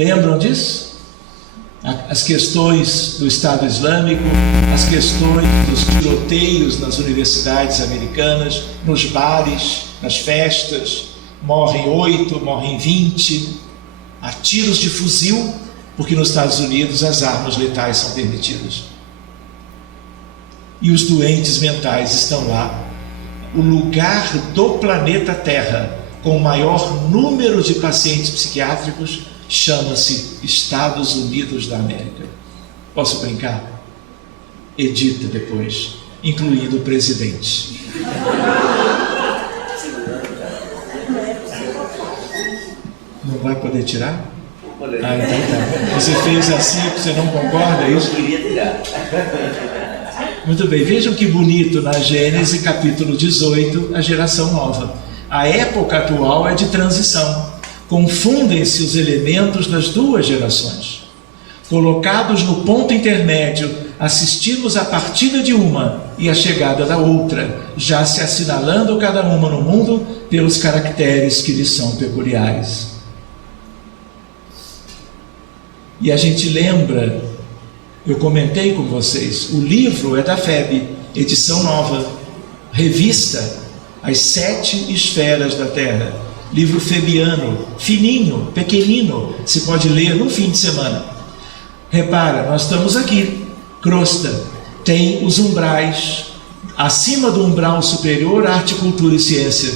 Lembram disso? As questões do Estado Islâmico, as questões dos tiroteios nas universidades americanas, nos bares, nas festas, morrem 8, morrem 20, a tiros de fuzil, porque nos Estados Unidos as armas letais são permitidas. E os doentes mentais estão lá. O lugar do planeta Terra com o maior número de pacientes psiquiátricos chama-se Estados Unidos da América. Posso brincar? Edita depois, incluindo o presidente. Não vai poder tirar? Ah, então tá. Você fez assim porque você não concorda, é isso? Eu queria tirar. Muito bem, vejam que bonito na Gênesis capítulo 18, a geração nova. A época atual é de transição. Confundem-se os elementos das duas gerações. Colocados no ponto intermédio, assistimos à partida de uma e à chegada da outra, já se assinalando cada uma no mundo pelos caracteres que lhes são peculiares. E a gente lembra, eu comentei com vocês, o livro é da FEB, edição nova, revista, As 7 Esferas da Terra. Livro febiano, fininho, pequenino, se pode ler no fim de semana. Repara, nós estamos aqui, crosta, tem os umbrais, acima do umbral superior, arte, cultura e ciência.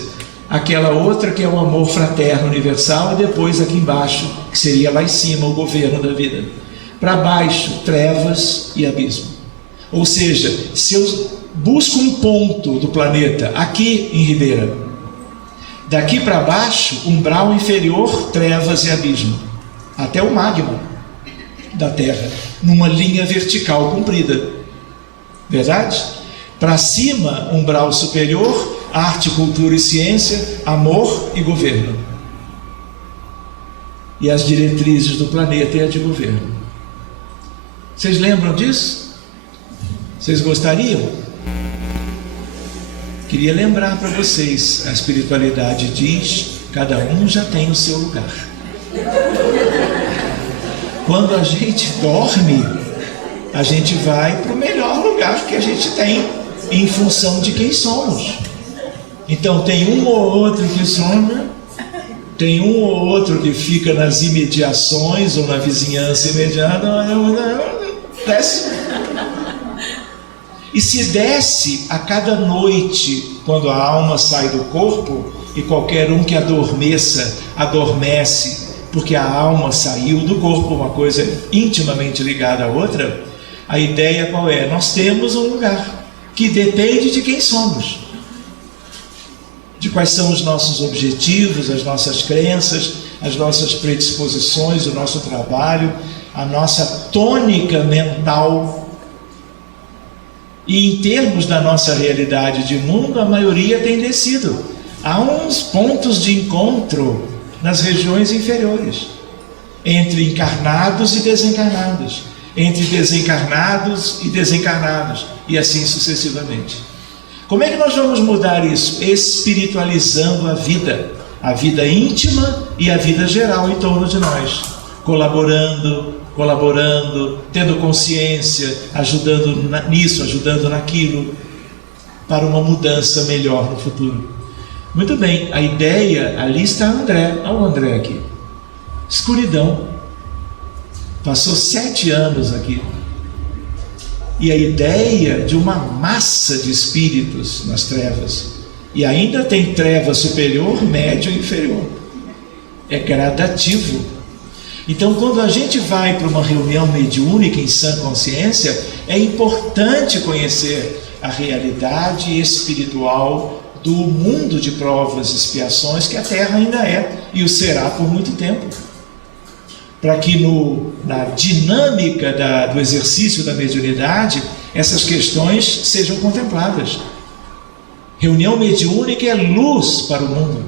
Aquela outra que é o amor fraterno universal, e depois aqui embaixo, que seria lá em cima o governo da vida. Para baixo, trevas e abismo. Ou seja, se eu busco um ponto do planeta, aqui em Ribeira, daqui para baixo, umbral inferior, trevas e abismo, até o magma da Terra, numa linha vertical comprida. Verdade? Para cima, umbral superior, arte, cultura e ciência, amor e governo. E as diretrizes do planeta é a de governo. Vocês lembram disso? Vocês gostariam? Queria lembrar para vocês, a espiritualidade diz, cada um já tem o seu lugar. Quando a gente dorme, a gente vai para o melhor lugar que a gente tem, em função de quem somos. Então tem um ou outro que some, tem um ou outro que fica nas imediações ou na vizinhança imediata, desce. E se desce a cada noite, quando a alma sai do corpo, e qualquer um que adormeça, adormece, porque a alma saiu do corpo, uma coisa intimamente ligada à outra, a ideia qual é? Nós temos um lugar que depende de quem somos, de quais são os nossos objetivos, as nossas crenças, as nossas predisposições, o nosso trabalho, a nossa tônica mental. E em termos da nossa realidade de mundo, a maioria tem descido. Há uns pontos de encontro nas regiões inferiores, entre encarnados e desencarnados, entre desencarnados e desencarnados, e assim sucessivamente. Como é que nós vamos mudar isso? Espiritualizando a vida íntima e a vida geral em torno de nós, colaborando, tendo consciência, ajudando nisso, ajudando naquilo, para uma mudança melhor no futuro. Muito bem, a ideia, ali está André, olha o André aqui, escuridão, passou 7 anos aqui, e a ideia de uma massa de espíritos nas trevas, e ainda tem treva superior, médio e inferior, é gradativo. Então, quando a gente vai para uma reunião mediúnica em sã consciência, é importante conhecer a realidade espiritual do mundo de provas e expiações que a Terra ainda é e o será por muito tempo, para que na dinâmica do exercício da mediunidade essas questões sejam contempladas. Reunião mediúnica é luz para o mundo.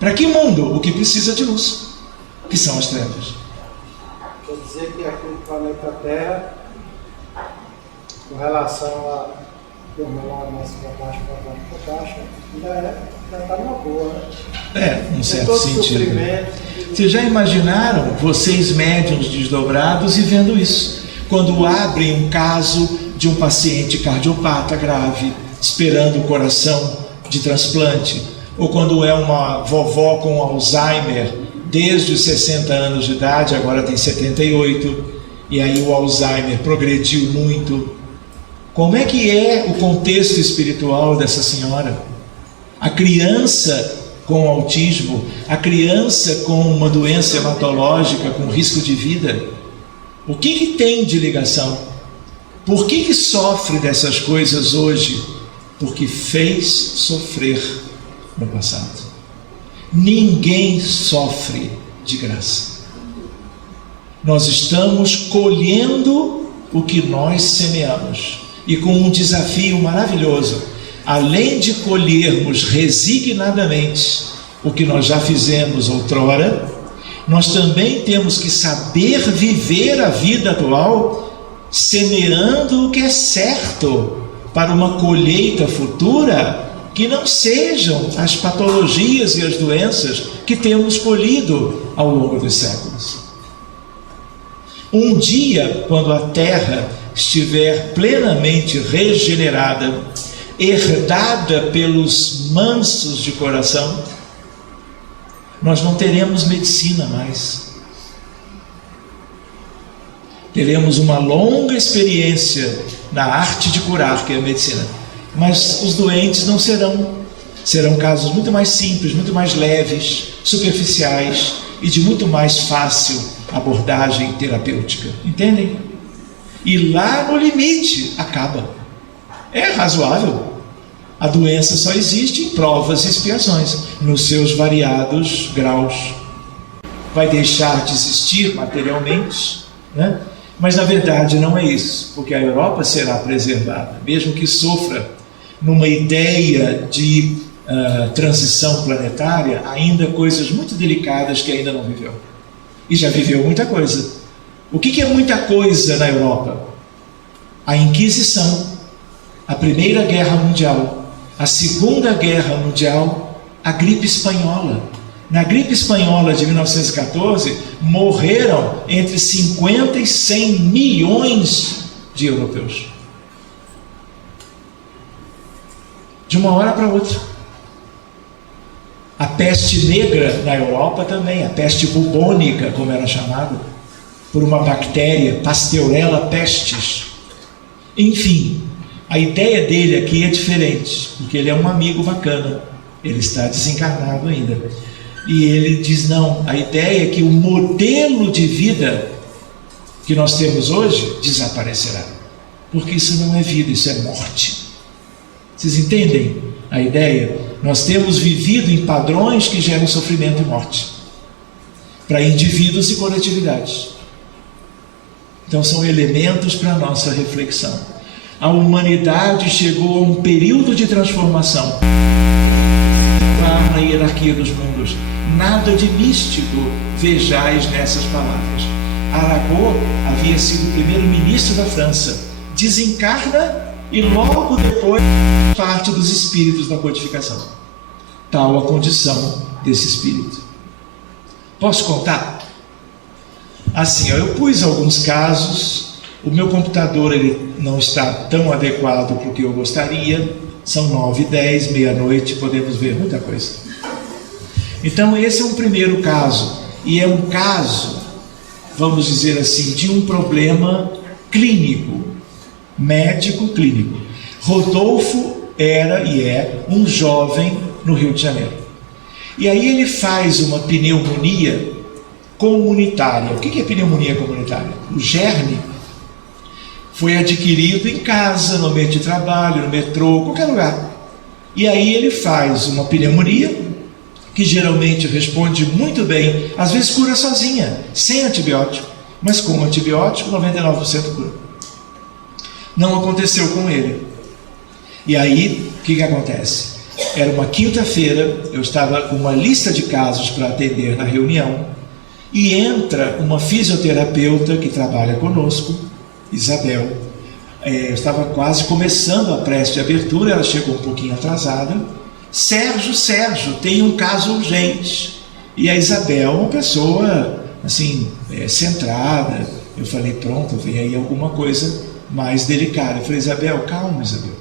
Para que mundo? O que precisa de luz, que são as trevas. Quer dizer que aqui no planeta Terra, com relação lá mais para baixo, ainda está numa boa, né? Num certo sentido. Vocês já imaginaram vocês médiuns desdobrados e vendo isso? Quando abrem um caso de um paciente cardiopata grave, esperando o coração de transplante, ou quando é uma vovó com Alzheimer, desde os 60 anos de idade, agora tem 78, e aí o Alzheimer progrediu muito. Como é que é o contexto espiritual dessa senhora? A criança com autismo, a criança com uma doença hematológica, com risco de vida, o que tem de ligação? Por que sofre dessas coisas hoje? Porque fez sofrer no passado. Ninguém sofre de graça. Nós estamos colhendo o que nós semeamos. E com um desafio maravilhoso, além de colhermos resignadamente o que nós já fizemos outrora, nós também temos que saber viver a vida atual, semeando o que é certo, para uma colheita futura que não sejam as patologias e as doenças que temos colhido ao longo dos séculos. Um dia, quando a terra estiver plenamente regenerada, herdada pelos mansos de coração, nós não teremos medicina mais. Teremos uma longa experiência na arte de curar, que é a medicina, mas os doentes não serão casos muito mais simples, muito mais leves, superficiais e de muito mais fácil abordagem terapêutica, entendem? E lá no limite acaba. É razoável. A doença só existe em provas e expiações, nos seus variados graus. Vai deixar de existir materialmente, né? Mas na verdade não é isso, porque a Europa será preservada, mesmo que sofra numa ideia de transição planetária, ainda coisas muito delicadas que ainda não viveu. E já viveu muita coisa. O que é muita coisa na Europa? A Inquisição, a Primeira Guerra Mundial, a Segunda Guerra Mundial, a gripe espanhola. Na gripe espanhola de 1914, morreram entre 50 e 100 milhões de europeus. De uma hora para outra. A peste negra na Europa também, a peste bubônica, como era chamada, por uma bactéria, Pasteurella pestis. Enfim, a ideia dele aqui é diferente, porque ele é um amigo bacana, ele está desencarnado ainda. E ele diz, não, a ideia é que o modelo de vida que nós temos hoje desaparecerá, porque isso não é vida, isso é morte. Vocês entendem a ideia? Nós temos vivido em padrões que geram sofrimento e morte, para indivíduos e coletividades. Então são elementos para a nossa reflexão. A humanidade chegou a um período de transformação na hierarquia dos mundos. Nada de místico vejais nessas palavras. Arago havia sido o primeiro-ministro da França, desencarna e logo depois parte dos espíritos da codificação. Tal a condição desse espírito. Posso contar? Assim, eu pus alguns casos. O meu computador ele não está tão adequado para o que eu gostaria. São 9h10, meia-noite, podemos ver muita coisa. Então esse é um primeiro caso, e é um caso, vamos dizer assim, de um problema clínico, médico clínico. Rodolfo era e é um jovem no Rio de Janeiro. E aí ele faz uma pneumonia comunitária. O que é pneumonia comunitária? O germe foi adquirido em casa, no ambiente de trabalho, no metrô, qualquer lugar. E aí ele faz uma pneumonia, que geralmente responde muito bem, às vezes cura sozinha, sem antibiótico, mas com antibiótico 99% cura. Não aconteceu com ele. E aí, o que acontece? Era uma quinta-feira, eu estava com uma lista de casos para atender na reunião, e entra uma fisioterapeuta que trabalha conosco, Isabel, eu estava quase começando a prece de abertura, ela chegou um pouquinho atrasada. Sérgio, tem um caso urgente. E a Isabel, uma pessoa assim, centrada. Eu falei, pronto, vem aí alguma coisa mais delicada. Eu falei, Isabel, calma, Isabel.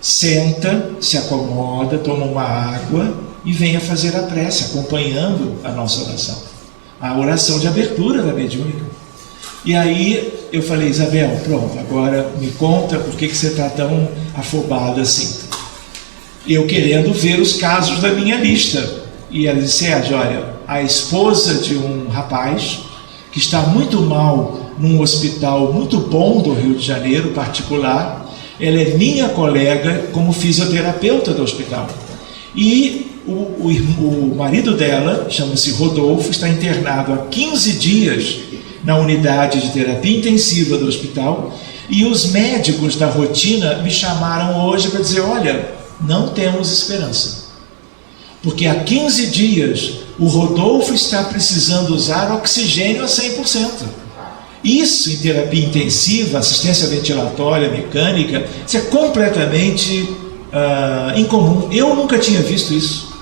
Senta, se acomoda, toma uma água e venha fazer a prece, acompanhando a nossa oração. A oração de abertura da mediúnica. E aí eu falei, Isabel, pronto, agora me conta por que você está tão afobada assim. Eu querendo ver os casos da minha lista. E ela disse, Sérgio, olha, a esposa de um rapaz que está muito mal num hospital muito bom do Rio de Janeiro, particular, ela é minha colega como fisioterapeuta do hospital. E o marido dela, chama-se Rodolfo, está internado há 15 dias na unidade de terapia intensiva do hospital, e os médicos da rotina me chamaram hoje para dizer, olha, não temos esperança, porque há 15 dias o Rodolfo está precisando usar oxigênio a 100%. Isso em terapia intensiva, assistência ventilatória, mecânica, isso é completamente incomum. Eu nunca tinha visto isso.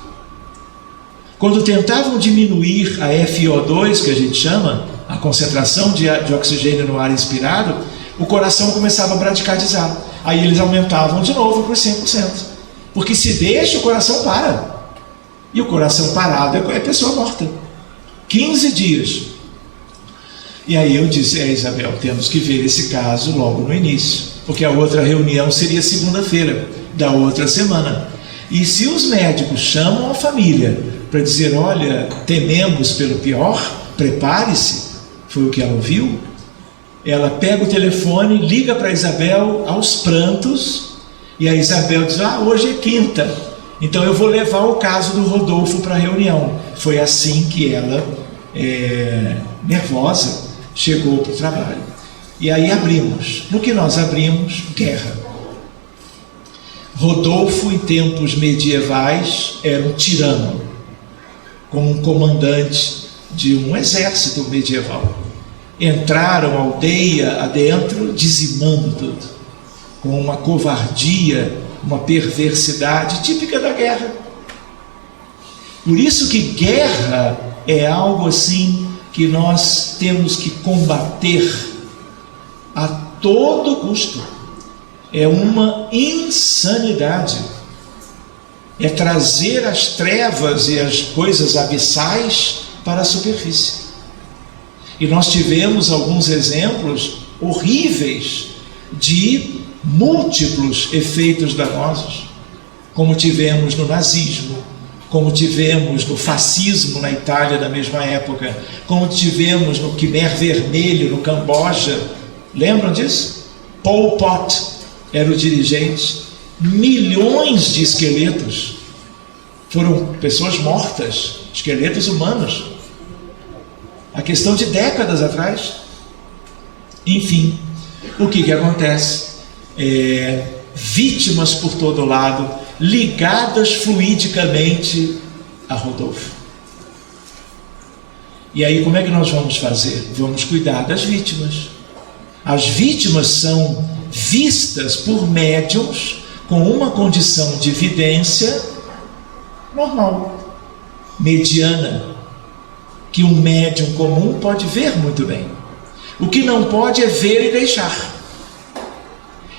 Quando tentavam diminuir a FiO2, que a gente chama, a concentração de oxigênio no ar inspirado, o coração começava a bradicardizar. Aí eles aumentavam de novo para 100%. Porque se deixa, o coração para. E o coração parado é pessoa morta. 15 dias. E aí eu disse, Isabel, temos que ver esse caso logo no início, porque a outra reunião seria segunda-feira da outra semana. E se os médicos chamam a família para dizer, olha, tememos pelo pior, prepare-se, foi o que ela ouviu, ela pega o telefone, liga para a Isabel aos prantos, e a Isabel diz, hoje é quinta, então eu vou levar o caso do Rodolfo para a reunião. Foi assim que ela, nervosa, chegou para o trabalho. E aí abrimos. No que nós abrimos, guerra. Rodolfo, em tempos medievais, era um tirano, como um comandante de um exército medieval. Entraram aldeia adentro, dizimando tudo, com uma covardia, uma perversidade típica da guerra. Por isso que guerra é algo assim que nós temos que combater a todo custo. É uma insanidade. É trazer as trevas e as coisas abissais para a superfície. E nós tivemos alguns exemplos horríveis de múltiplos efeitos danosos, como tivemos no nazismo, como tivemos no fascismo na Itália da mesma época, como tivemos no Khmer Vermelho no Camboja. Lembram disso? Pol Pot era o dirigente. Milhões de esqueletos foram pessoas mortas, esqueletos humanos, a questão de décadas atrás. Enfim, o que acontece? Vítimas por todo lado, ligadas fluidicamente a Rodolfo. E aí como é que nós vamos fazer? Vamos cuidar das vítimas. As vítimas são vistas por médiuns com uma condição de vidência normal, mediana, que um médium comum pode ver muito bem. O que não pode é ver e deixar.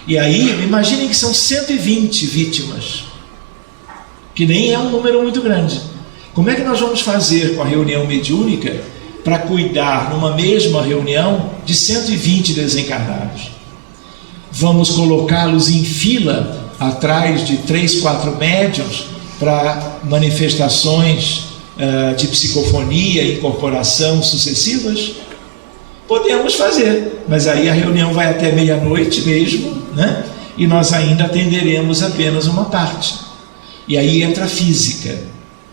E aí, imaginem que são 120 vítimas, que nem é um número muito grande. Como é que nós vamos fazer com a reunião mediúnica para cuidar numa mesma reunião de 120 desencarnados? Vamos colocá-los em fila atrás de 3, 4 médiuns para manifestações de psicofonia e incorporação sucessivas? Podemos fazer, mas aí a reunião vai até meia-noite mesmo, né? E nós ainda atenderemos apenas uma parte. E aí entra a física,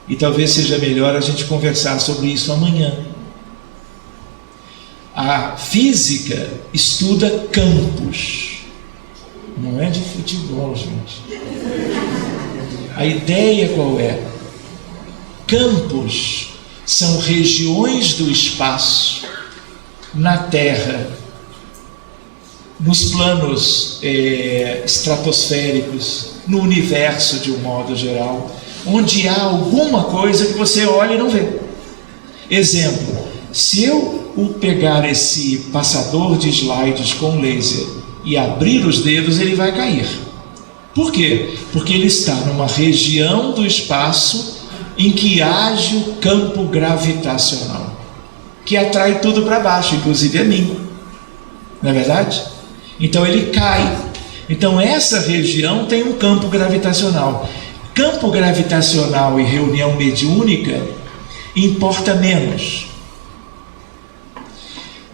e talvez seja melhor a gente conversar sobre isso amanhã. A física estuda campos, não é de futebol, gente. A ideia qual é? Campos são regiões do espaço na Terra nos planos estratosféricos, no universo de um modo geral, onde há alguma coisa que você olha e não vê. Exemplo, se eu pegar esse passador de slides com laser e abrir os dedos, ele vai cair. Por quê? Porque ele está numa região do espaço em que age o campo gravitacional, que atrai tudo para baixo, inclusive a mim. Não é verdade? Então ele cai. Então essa região tem um campo gravitacional. Campo gravitacional e reunião mediúnica importa menos.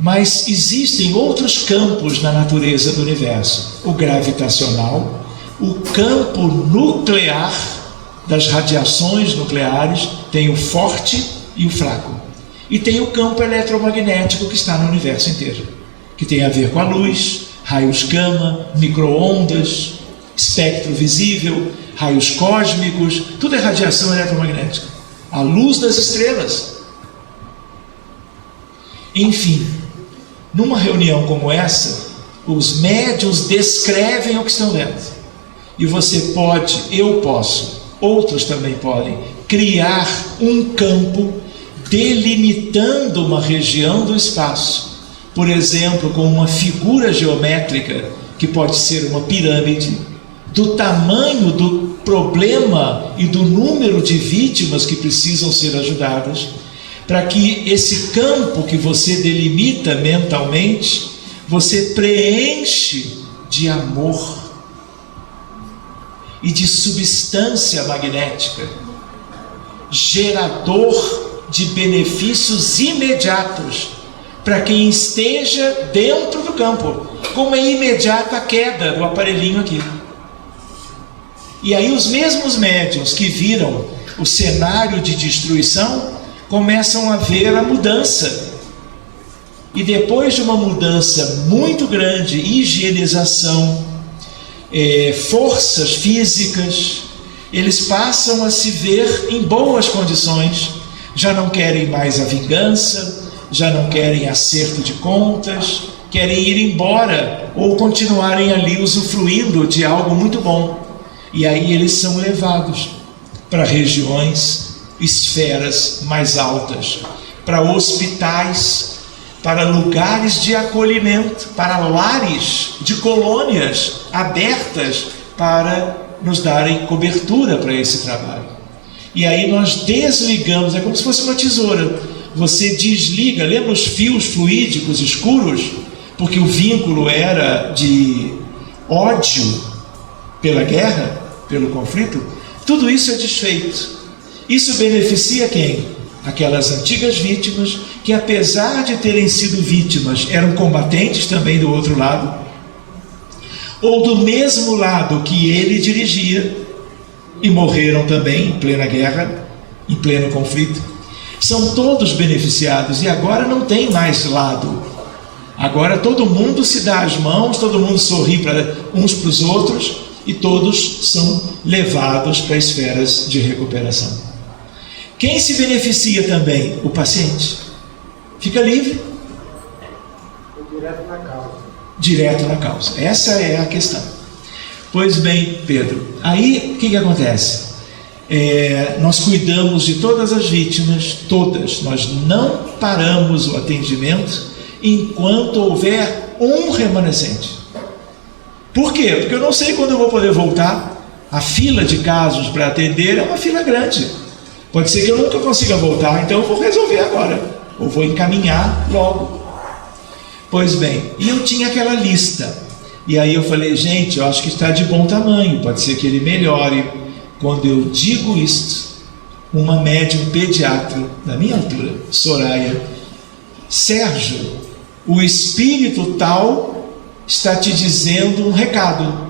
Mas existem outros campos na natureza do universo. O gravitacional, o campo nuclear das radiações nucleares, tem o forte e o fraco. E tem o campo eletromagnético que está no universo inteiro, que tem a ver com a luz, raios gama, micro-ondas, espectro visível, raios cósmicos, tudo é radiação eletromagnética. A luz das estrelas. Enfim, numa reunião como essa, os médiuns descrevem o que estão vendo. E você pode, eu posso, outros também podem, criar um campo delimitando uma região do espaço. Por exemplo, com uma figura geométrica, que pode ser uma pirâmide, do tamanho do problema e do número de vítimas que precisam ser ajudadas, para que esse campo que você delimita mentalmente, você preenche de amor e de substância magnética, gerador de benefícios imediatos para quem esteja dentro do campo, como é imediata a queda do aparelhinho aqui. E aí os mesmos médiuns que viram o cenário de destruição começam a ver a mudança. E depois de uma mudança muito grande, higienização, forças físicas, eles passam a se ver em boas condições, já não querem mais a vingança, já não querem acerto de contas, querem ir embora ou continuarem ali usufruindo de algo muito bom. E aí eles são levados para regiões, esferas mais altas, para hospitais, para lugares de acolhimento, para lares de colônias abertas para nos darem cobertura para esse trabalho. E aí nós desligamos, é como se fosse uma tesoura. Você desliga, lembra os fios fluídicos escuros? Porque o vínculo era de ódio pela guerra, pelo conflito. Tudo isso é desfeito. Isso beneficia quem? Aquelas antigas vítimas que, apesar de terem sido vítimas, eram combatentes também do outro lado, ou do mesmo lado que ele dirigia, e morreram também em plena guerra, em pleno conflito. São todos beneficiados, e agora não tem mais lado. Agora todo mundo se dá as mãos, todo mundo sorri uns para os outros, e todos são levados para esferas de recuperação. Quem se beneficia também? O paciente. Fica livre. Direto na causa. Direto na causa. Essa é a questão. Pois bem, Pedro, aí o que acontece? Nós cuidamos de todas as vítimas, todas. Nós não paramos o atendimento enquanto houver um remanescente. Por quê? Porque eu não sei quando eu vou poder voltar. A fila de casos para atender é uma fila grande. Pode ser que eu nunca consiga voltar, então eu vou resolver agora, ou vou encaminhar logo. Pois bem, e eu tinha aquela lista, e aí eu falei, gente, eu acho que está de bom tamanho, pode ser que ele melhore. Quando eu digo isto, uma médium pediatra da minha altura, Soraya, Sérgio, o espírito tal está te dizendo um recado.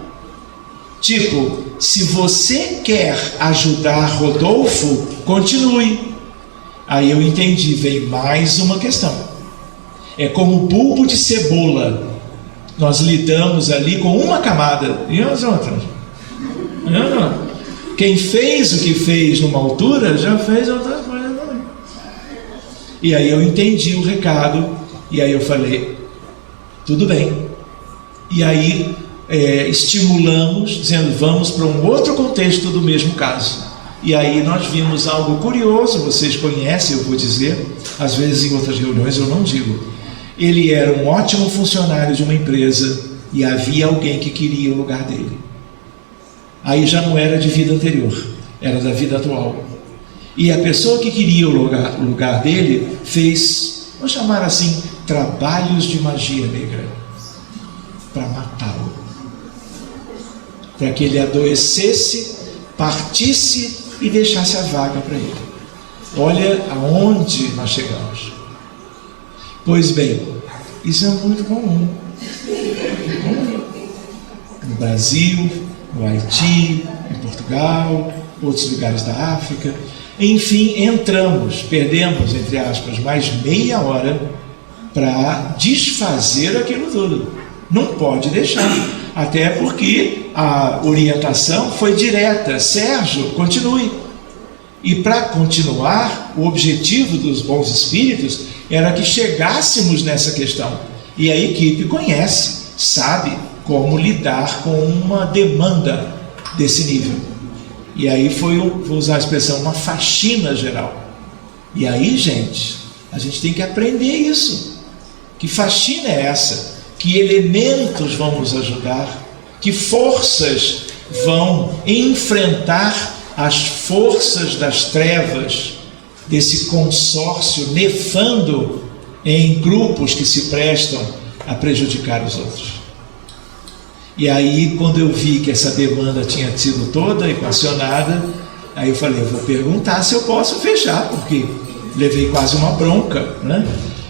Tipo, se você quer ajudar Rodolfo, continue. Aí eu entendi, veio mais uma questão. É como bulbo de cebola. Nós lidamos ali com uma camada e as outras. Não. Quem fez o que fez numa altura, já fez outra coisa também. E aí eu entendi o recado, e aí eu falei, tudo bem, E aí estimulamos, dizendo, vamos para um outro contexto do mesmo caso. E aí nós vimos algo curioso, vocês conhecem, eu vou dizer, às vezes em outras reuniões eu não digo. Ele era um ótimo funcionário de uma empresa e havia alguém que queria o lugar dele. Aí já não era de vida anterior, era da vida atual. E a pessoa que queria o lugar dele fez, vamos chamar assim, trabalhos de magia negra para matá-lo, para que ele adoecesse, partisse e deixasse a vaga para ele. Olha aonde nós chegamos. Pois bem, isso é muito comum. No Brasil, no Haiti, em Portugal, outros lugares da África. Enfim, perdemos, entre aspas, mais meia hora para desfazer aquilo tudo. Não pode deixar. Até porque a orientação foi direta. Sérgio, continue. E para continuar, o objetivo dos bons espíritos era que chegássemos nessa questão. E a equipe conhece, sabe como lidar com uma demanda desse nível. E aí foi, vou usar a expressão, uma faxina geral. E aí, gente, a gente tem que aprender isso. Que faxina é essa? Que elementos vão nos ajudar? Que forças vão enfrentar as forças das trevas desse consórcio nefando em grupos que se prestam a prejudicar os outros? E aí, quando eu vi que essa demanda tinha sido toda equacionada, aí eu falei, eu vou perguntar se eu posso fechar, porque levei quase uma bronca, né?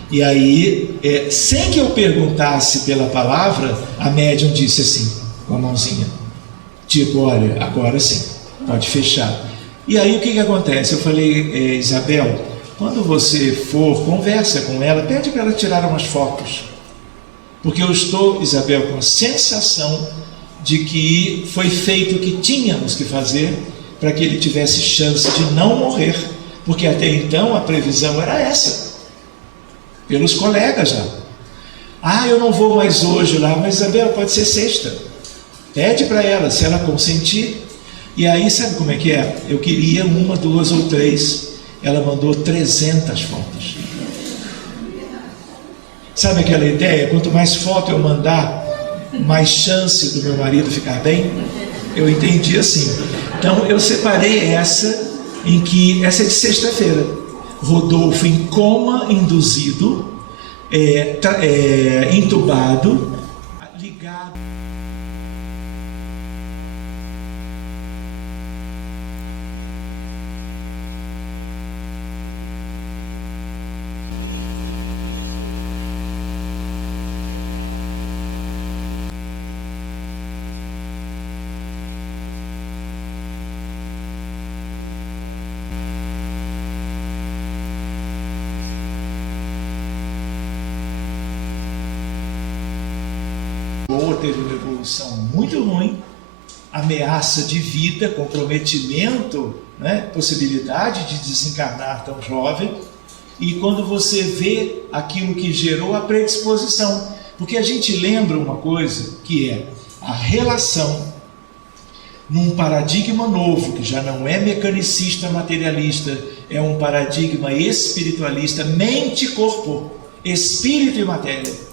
E aí, sem que eu perguntasse pela palavra, a médium disse assim, com a mãozinha, tipo, olha, agora sim, pode fechar. E aí o que acontece? Eu falei, Isabel, quando você for, conversa com ela, pede para ela tirar umas fotos. Porque eu estou, Isabel, com a sensação de que foi feito o que tínhamos que fazer para que ele tivesse chance de não morrer. Porque até então a previsão era essa. Pelos colegas já. Ah, eu não vou mais hoje lá, mas Isabel, pode ser sexta. Pede para ela, se ela consentir. E aí, sabe como é que é? Eu queria 1, 2 ou 3. Ela mandou 300 fotos. Sabe aquela ideia? Quanto mais foto eu mandar, mais chance do meu marido ficar bem? Eu entendi assim. Então eu separei essa é de sexta-feira. Rodolfo em coma induzido, entubado, ligado. Teve uma evolução muito ruim, ameaça de vida, comprometimento, né? Possibilidade de desencarnar tão jovem. E quando você vê aquilo que gerou a predisposição, porque a gente lembra uma coisa, que é a relação num paradigma novo, que já não é mecanicista materialista, é um paradigma espiritualista, mente-corpo, espírito e matéria.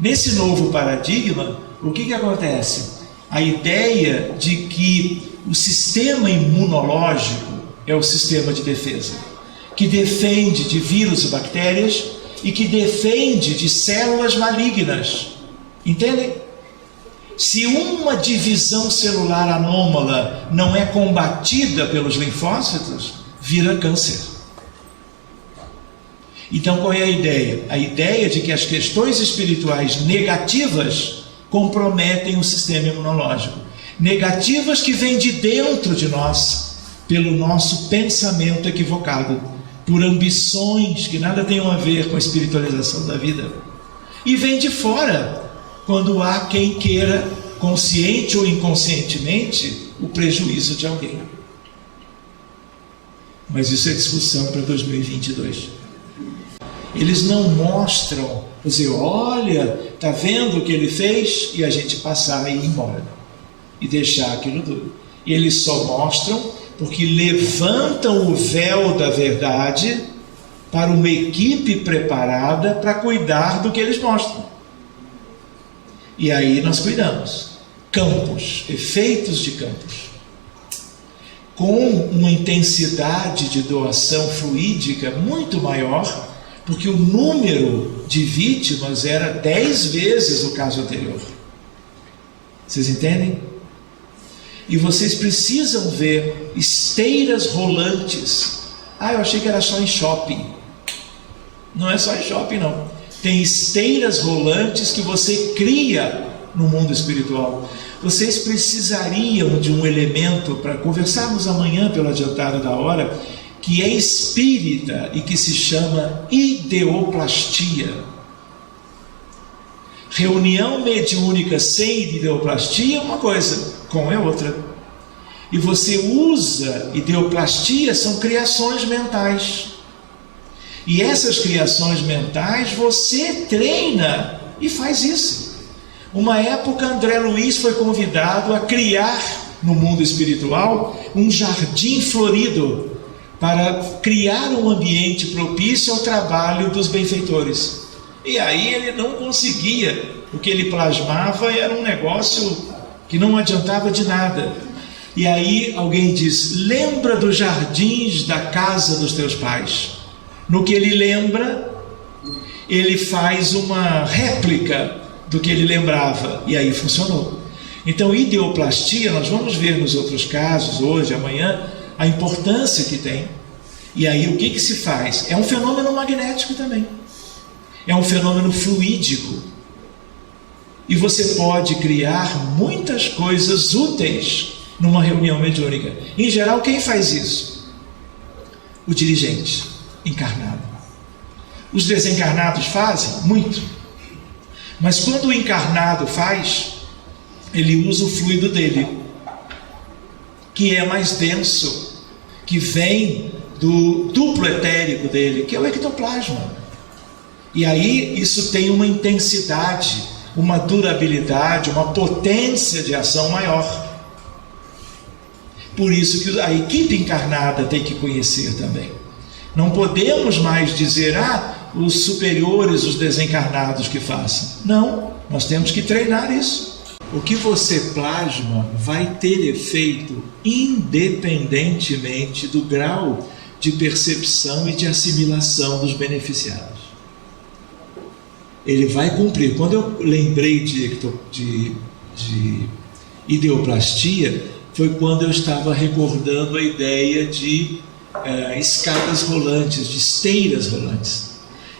Nesse novo paradigma, o que acontece? A ideia de que o sistema imunológico é o sistema de defesa, que defende de vírus e bactérias e que defende de células malignas. Entendem? Se uma divisão celular anômala não é combatida pelos linfócitos, vira câncer. Então qual é a ideia? A ideia de que as questões espirituais negativas comprometem o sistema imunológico. Negativas que vêm de dentro de nós, pelo nosso pensamento equivocado, por ambições que nada tenham a ver com a espiritualização da vida. E vem de fora, quando há quem queira, consciente ou inconscientemente, o prejuízo de alguém. Mas isso é discussão para 2022. Eles não mostram Você olha, está vendo o que ele fez, e a gente passar e ir embora e deixar aquilo tudo. E eles só mostram porque levantam o véu da verdade para uma equipe preparada para cuidar do que eles mostram. E aí nós cuidamos. Campos, efeitos de campos, com uma intensidade de doação fluídica muito maior, porque o número de vítimas era 10 vezes o caso anterior. Vocês entendem? E vocês precisam ver esteiras rolantes. Eu achei que era só em shopping. Não é só em shopping, não. Tem esteiras rolantes que você cria no mundo espiritual. Vocês precisariam de um elemento para conversarmos amanhã pelo adiantado da hora, que é espírita e que se chama ideoplastia. Reunião mediúnica sem ideoplastia é uma coisa, com é outra. E você usa ideoplastia, são criações mentais. E essas criações mentais você treina e faz isso. Uma época André Luiz foi convidado a criar no mundo espiritual um jardim florido para criar um ambiente propício ao trabalho dos benfeitores. E aí ele não conseguia, o que ele plasmava era um negócio que não adiantava de nada. E aí alguém diz: lembra dos jardins da casa dos teus pais. No que ele lembra, ele faz uma réplica do que ele lembrava, e aí funcionou. Então, ideoplastia, nós vamos ver nos outros casos, hoje, amanhã, a importância que tem. E aí o que se faz? É um fenômeno magnético também, é um fenômeno fluídico, e você pode criar muitas coisas úteis numa reunião mediúnica. Em geral, quem faz isso? O dirigente encarnado. Os desencarnados fazem muito, mas quando o encarnado faz, ele usa o fluido dele, que é mais denso, que vem do duplo etérico dele, que é o ectoplasma. E aí isso tem uma intensidade, uma durabilidade, uma potência de ação maior. Por isso que a equipe encarnada tem que conhecer também. Não podemos mais dizer: os superiores, os desencarnados que façam. Não, nós temos que treinar isso. O que você plasma vai ter efeito independentemente do grau de percepção e de assimilação dos beneficiados. Ele vai cumprir. Quando eu lembrei de ideoplastia, foi quando eu estava recordando a ideia de escadas rolantes, de esteiras rolantes.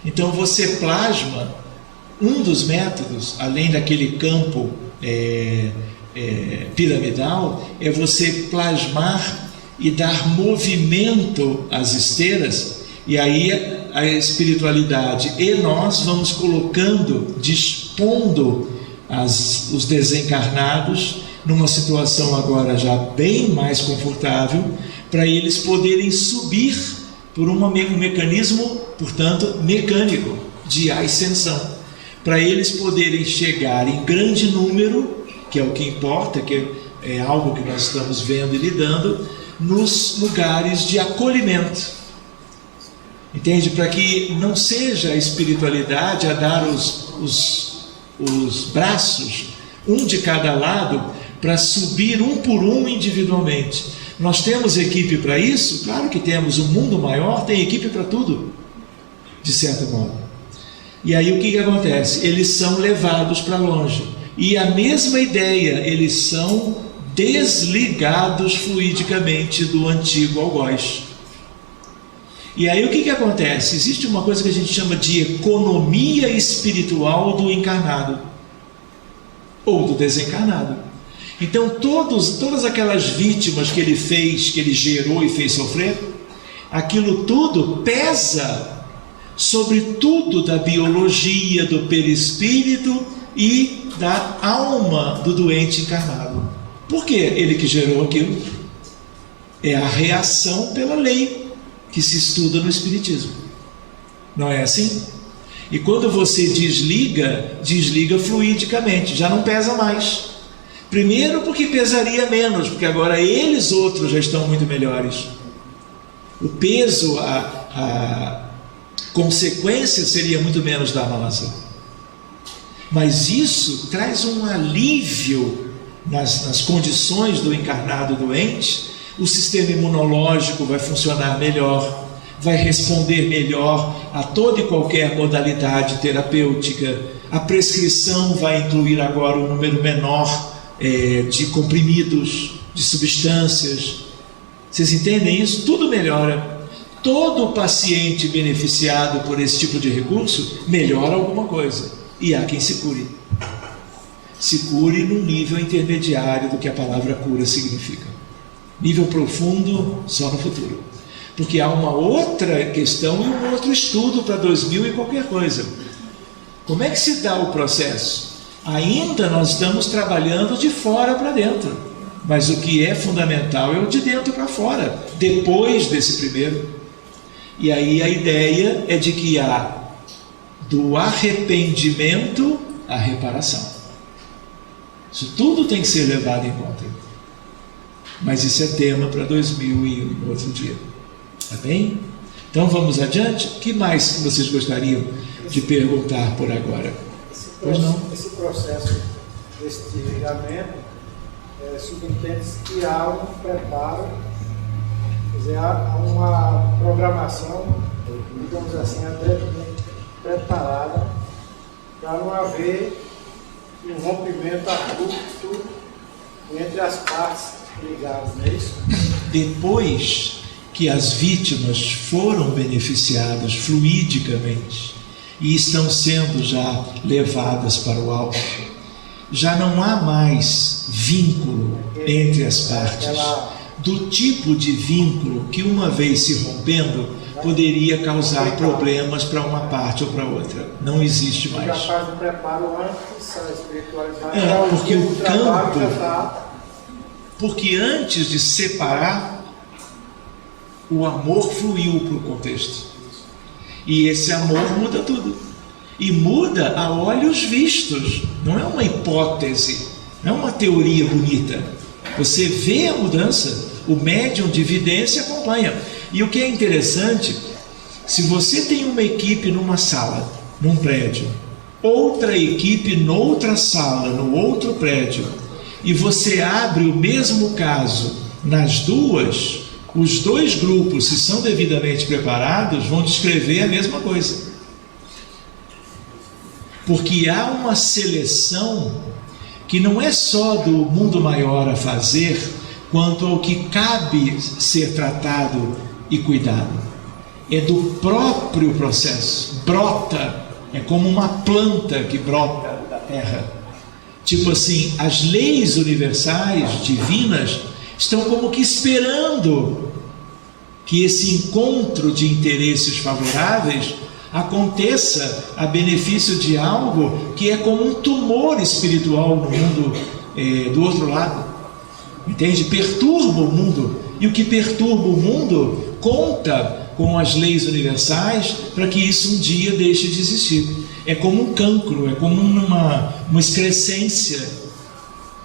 Então você plasma, um dos métodos, além daquele campo piramidal, é você plasmar e dar movimento às esteiras, e aí a espiritualidade e nós vamos colocando, dispondo os desencarnados numa situação agora já bem mais confortável, para eles poderem subir por um mecanismo, portanto, mecânico, de ascensão, para eles poderem chegar em grande número, que é o que importa, que é algo que nós estamos vendo e lidando, nos lugares de acolhimento. Entende? Para que não seja a espiritualidade a dar os braços, um de cada lado, para subir um por um individualmente. Nós temos equipe para isso? Claro que temos. O mundo maior tem equipe para tudo, de certo modo. E aí o que acontece? Eles são levados para longe. E a mesma ideia, eles são desligados fluidicamente do antigo algoz. E aí o que acontece? Existe uma coisa que a gente chama de economia espiritual do encarnado, ou do desencarnado. Então todas aquelas vítimas que ele fez, que ele gerou e fez sofrer, aquilo tudo pesa sobre tudo da biologia, do perispírito e da alma do doente encarnado. Por que ele que gerou aquilo? É a reação pela lei que se estuda no Espiritismo. Não é assim? E quando você desliga fluidicamente, já não pesa mais. Primeiro porque pesaria menos, porque agora eles outros já estão muito melhores. O peso, a consequência seria muito menos danosa. Mas isso traz um alívio nas condições do encarnado doente. O sistema imunológico vai funcionar melhor, vai responder melhor a toda e qualquer modalidade terapêutica. A prescrição vai incluir agora um número menor de comprimidos, de substâncias. Vocês entendem isso? Tudo melhora. Todo paciente beneficiado por esse tipo de recurso melhora alguma coisa. E há quem se cure. Se cure no nível intermediário do que a palavra cura significa. Nível profundo, só no futuro. Porque há uma outra questão e um outro estudo para 2000 e qualquer coisa. Como é que se dá o processo? Ainda nós estamos trabalhando de fora para dentro. Mas o que é fundamental é o de dentro para fora, depois desse primeiro. E aí a ideia é de que há do arrependimento à reparação. Isso tudo tem que ser levado em conta. Mas isso é tema para 2001, outro dia. Tá bem? Então vamos adiante? O que mais vocês gostariam de perguntar por agora? Pois não? Esse processo desse desligamento subentende-se que há um preparo, quer dizer, há uma programação, digamos assim, anteriormente preparada para não haver um rompimento abrupto entre as partes ligadas, não é isso? Depois que as vítimas foram beneficiadas fluidicamente e estão sendo já levadas para o alto, já não há mais vínculo entre as partes, do tipo de vínculo que uma vez se rompendo poderia causar problemas para uma parte ou para outra. Não existe mais. Já faz um preparo antes, a espiritualidade. Porque o campo, porque antes de separar, o amor fluiu para o contexto. E esse amor muda tudo. E muda a olhos vistos. Não é uma hipótese, não é uma teoria bonita. Você vê a mudança, o médium de vidência acompanha. E o que é interessante, se você tem uma equipe numa sala, num prédio, outra equipe noutra sala, no outro prédio, e você abre o mesmo caso nas duas, os dois grupos, se são devidamente preparados, vão descrever a mesma coisa. Porque há uma seleção que não é só do mundo maior a fazer, quanto ao que cabe ser tratado e cuidado. É do próprio processo. Brota, é como uma planta que brota da terra. Tipo assim, as leis universais, divinas, estão como que esperando que esse encontro de interesses favoráveis aconteça a benefício de algo que é como um tumor espiritual no mundo do outro lado. Entende? Perturba o mundo. E o que perturba o mundo conta com as leis universais para que isso um dia deixe de existir. É como um cancro, é como uma excrescência.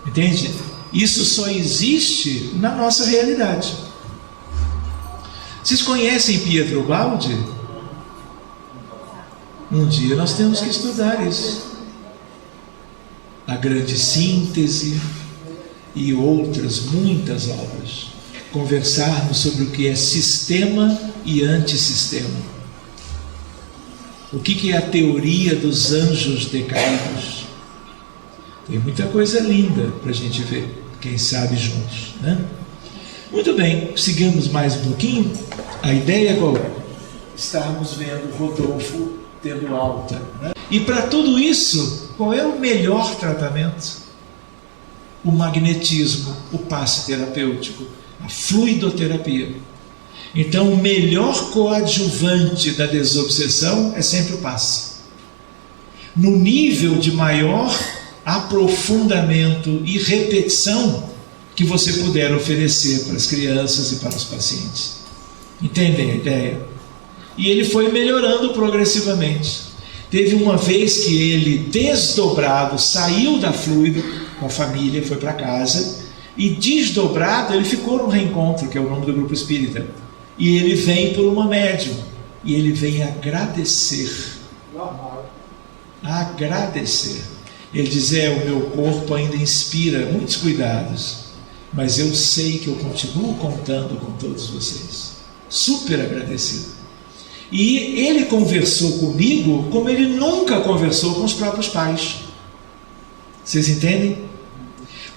Entende? Isso só existe na nossa realidade. Vocês conhecem Pietro Baldi? Um dia nós temos que estudar isso. A Grande Síntese e outras muitas obras. Conversarmos sobre o que é sistema e antissistema. O que é a teoria dos anjos decaídos? Tem muita coisa linda para a gente ver, quem sabe juntos, né? Muito bem, sigamos mais um pouquinho. A ideia é qual? Estarmos vendo Rodolfo tendo alta, né? E para tudo isso, qual é o melhor tratamento? O magnetismo, o passe terapêutico, a fluidoterapia. Então, o melhor coadjuvante da desobsessão é sempre o passe. No nível de maior aprofundamento e repetição que você puder oferecer para as crianças e para os pacientes. Entendem a ideia? E ele foi melhorando progressivamente. Teve uma vez que ele, desdobrado, saiu da Fluido com a família, foi para casa, e desdobrado ele ficou no Reencontro, que é o nome do grupo espírita, e ele vem por uma médium, e ele vem agradecer. Agradecer. Ele diz: o meu corpo ainda inspira muitos cuidados, mas eu sei que eu continuo contando com todos vocês. Super agradecido. E ele conversou comigo como ele nunca conversou com os próprios pais. Vocês entendem?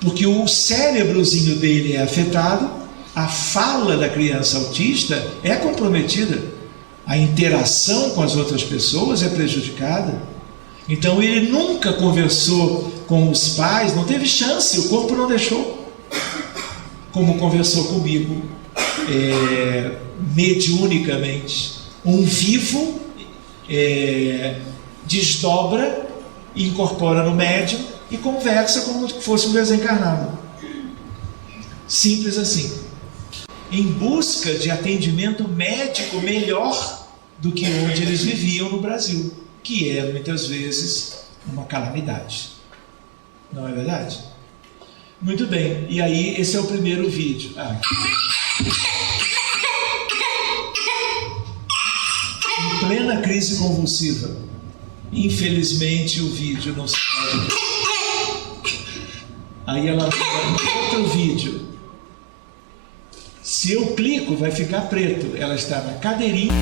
Porque o cérebrozinho dele é afetado, a fala da criança autista é comprometida, a interação com as outras pessoas é prejudicada. Então ele nunca conversou com os pais, não teve chance, o corpo não deixou. Como conversou comigo, mediunicamente. Um vivo desdobra, incorpora no médium e conversa como se fosse um desencarnado. Simples assim. Em busca de atendimento médico melhor do que onde eles viviam no Brasil, que é muitas vezes uma calamidade. Não é verdade? Muito bem, e aí esse é o primeiro vídeo. Em plena crise convulsiva, infelizmente o vídeo não se pode. Aí ela manda outro vídeo. Se eu clico, vai ficar preto. Ela está na cadeirinha.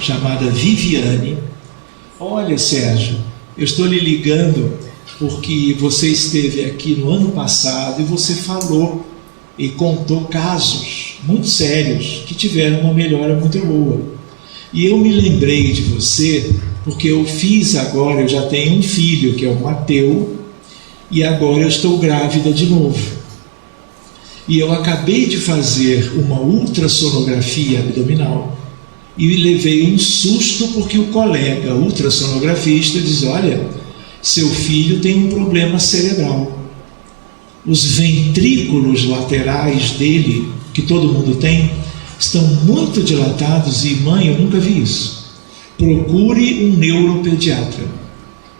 chamada Viviane. Olha, Sérgio, eu estou lhe ligando porque você esteve aqui no ano passado e você falou e contou casos muito sérios que tiveram uma melhora muito boa. E eu me lembrei de você porque eu fiz agora, eu já tenho um filho que é o Mateu, e agora eu estou grávida de novo. E eu acabei de fazer uma ultrassonografia abdominal e levei um susto porque o colega ultrassonografista diz: olha, seu filho tem um problema cerebral. Os ventrículos laterais dele, que todo mundo tem, estão muito dilatados e, mãe, eu nunca vi isso. Procure um neuropediatra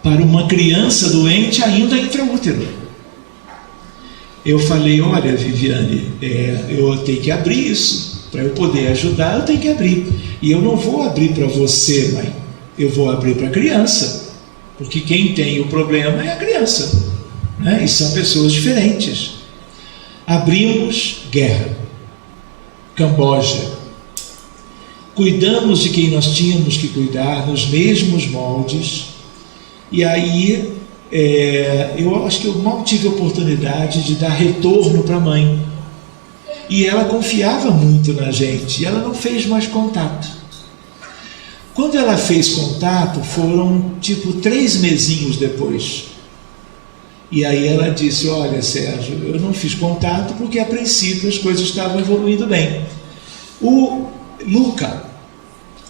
para uma criança doente ainda intraútero. Eu falei: olha, Viviane, eu tenho que abrir isso. Para eu poder ajudar, eu tenho que abrir. E eu não vou abrir para você, mãe. Eu vou abrir para a criança. Porque quem tem o problema é a criança, né? E são pessoas diferentes. Abrimos guerra, Camboja. Cuidamos de quem nós tínhamos que cuidar, nos mesmos moldes. E aí, eu acho que eu mal tive a oportunidade de dar retorno para a mãe. E ela confiava muito na gente, e ela não fez mais contato. Quando ela fez contato, foram tipo 3 mesinhos depois. E aí ela disse: olha, Sérgio, eu não fiz contato porque a princípio as coisas estavam evoluindo bem. O Luca,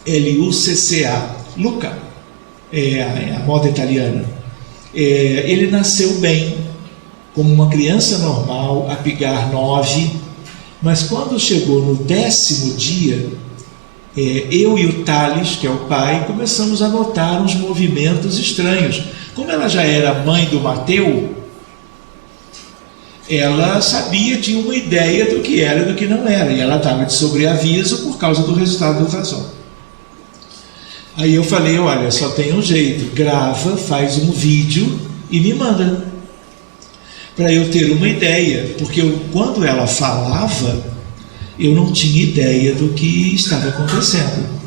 L-U-C-C-A, Luca, é a moda italiana, ele nasceu bem, como uma criança normal, a pigar 9, mas quando chegou no 10º dia, eu e o Thales, que é o pai, começamos a notar uns movimentos estranhos. Como ela já era mãe do Mateu, ela sabia, tinha uma ideia do que era e do que não era, e ela estava de sobreaviso por causa do resultado do ultrassom. Aí eu falei: olha, só tem um jeito, grava, faz um vídeo e me manda, para eu ter uma ideia, porque quando ela falava, eu não tinha ideia do que estava acontecendo.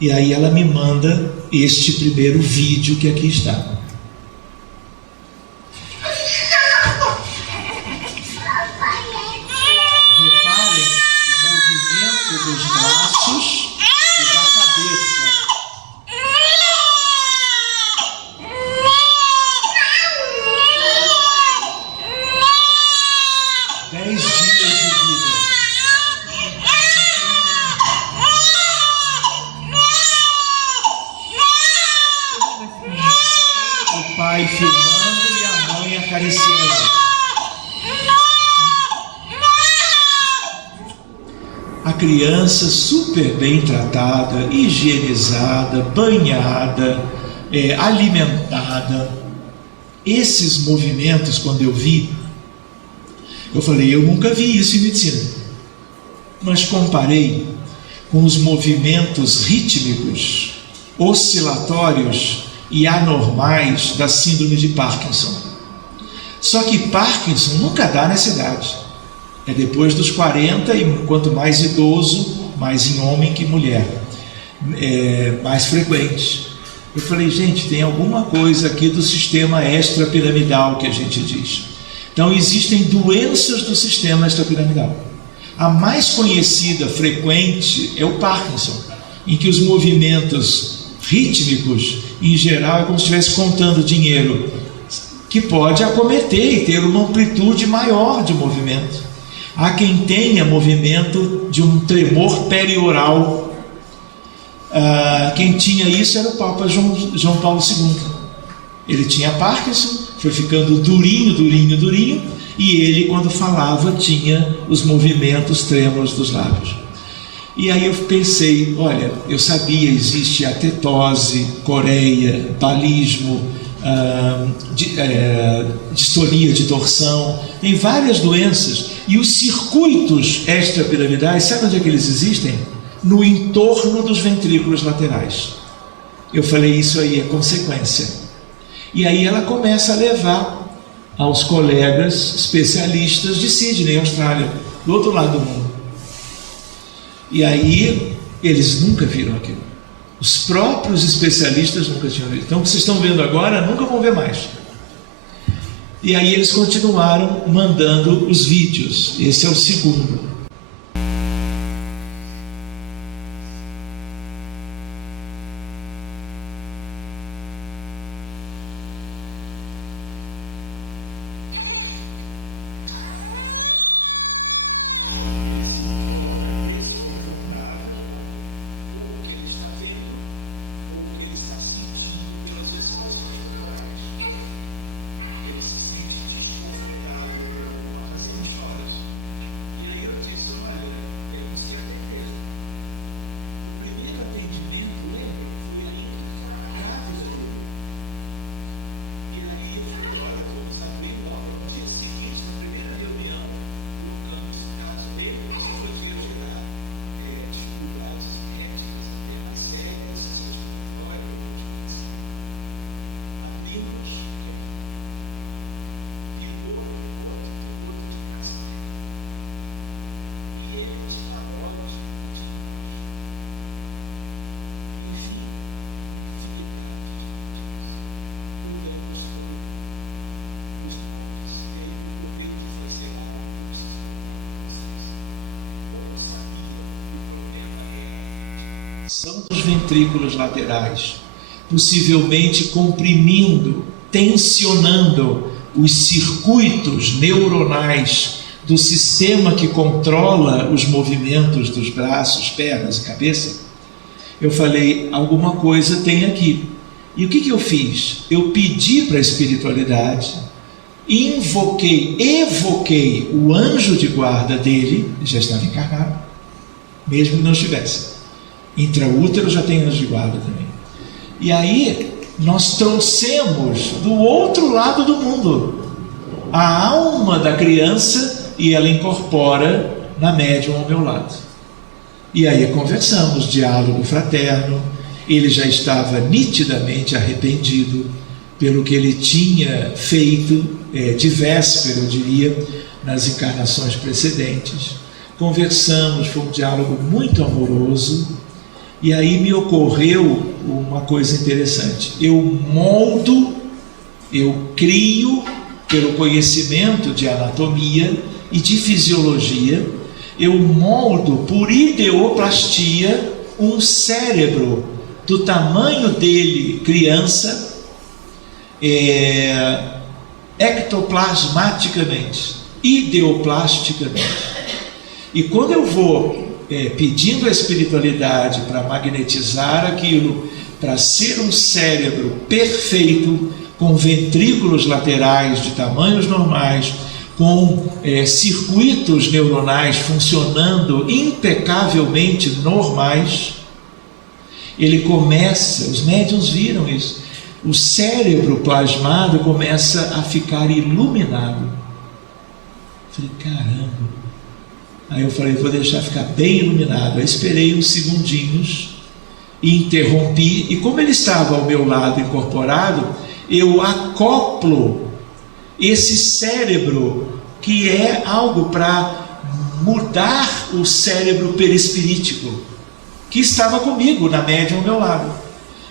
E aí ela me manda este primeiro vídeo que aqui está. Reparem o movimento dos braços e da cabeça. 10 dias de vida. O pai filmando e a mãe acariciando. A criança super bem tratada, higienizada, banhada, alimentada. Esses movimentos, quando eu vi, eu falei: eu nunca vi isso em medicina. Mas comparei com os movimentos rítmicos, oscilatórios e anormais da síndrome de Parkinson. Só que Parkinson nunca dá nessa idade. É depois dos 40, e quanto mais idoso, mais em homem que mulher. Mais frequente. Eu falei: gente, tem alguma coisa aqui do sistema extrapiramidal que a gente diz. Então existem doenças do sistema extrapiramidal. A mais conhecida, frequente, é o Parkinson, em que os movimentos rítmicos, em geral, é como se estivesse contando dinheiro, que pode acometer e ter uma amplitude maior de movimento. Há quem tenha movimento de um tremor perioral. Quem tinha isso era o Papa João Paulo II. Ele tinha Parkinson, foi ficando durinho, e ele, quando falava, tinha os movimentos trêmulos dos lábios. E aí eu pensei: olha, eu sabia, existe a tetose, coreia, balismo, distonia de torção, tem várias doenças, e os circuitos extrapiramidais, sabe onde é que eles existem? No entorno dos ventrículos laterais. Eu falei: isso aí é consequência. E aí ela começa a levar aos colegas especialistas de Sydney, Austrália, do outro lado do mundo. E aí eles nunca viram aquilo. Os próprios especialistas nunca tinham visto. Então, o que vocês estão vendo agora, nunca vão ver mais. E aí eles continuaram mandando os vídeos. Esse é o segundo. São os ventrículos laterais, possivelmente comprimindo, tensionando os circuitos neuronais do sistema que controla os movimentos dos braços, pernas e cabeça. Eu falei, alguma coisa tem aqui. E o que eu fiz? Eu pedi para a espiritualidade, evoquei o anjo de guarda dele, já estava encarnado, mesmo que não estivesse. Intraútero já tem anjo de guarda também. E aí nós trouxemos do outro lado do mundo a alma da criança e ela incorpora na médium ao meu lado. E aí conversamos, diálogo fraterno. Ele já estava nitidamente arrependido pelo que ele tinha feito de véspera, eu diria, nas encarnações precedentes. Conversamos, foi um diálogo muito amoroso. E aí me ocorreu uma coisa interessante. Eu moldo, eu crio, pelo conhecimento de anatomia e de fisiologia, eu moldo por ideoplastia um cérebro do tamanho dele, criança, ectoplasmaticamente, ideoplasticamente. E quando eu vou pedindo a espiritualidade para magnetizar aquilo, para ser um cérebro perfeito, com ventrículos laterais de tamanhos normais, com circuitos neuronais funcionando impecavelmente normais, ele começa, os médiuns viram isso, o cérebro plasmado começa a ficar iluminado. Eu falei, caramba. Aí eu falei, vou deixar ficar bem iluminado. Aí esperei uns segundinhos e interrompi, e como ele estava ao meu lado incorporado, eu acoplo esse cérebro, que é algo para mudar o cérebro perispirítico, que estava comigo na médium ao meu lado.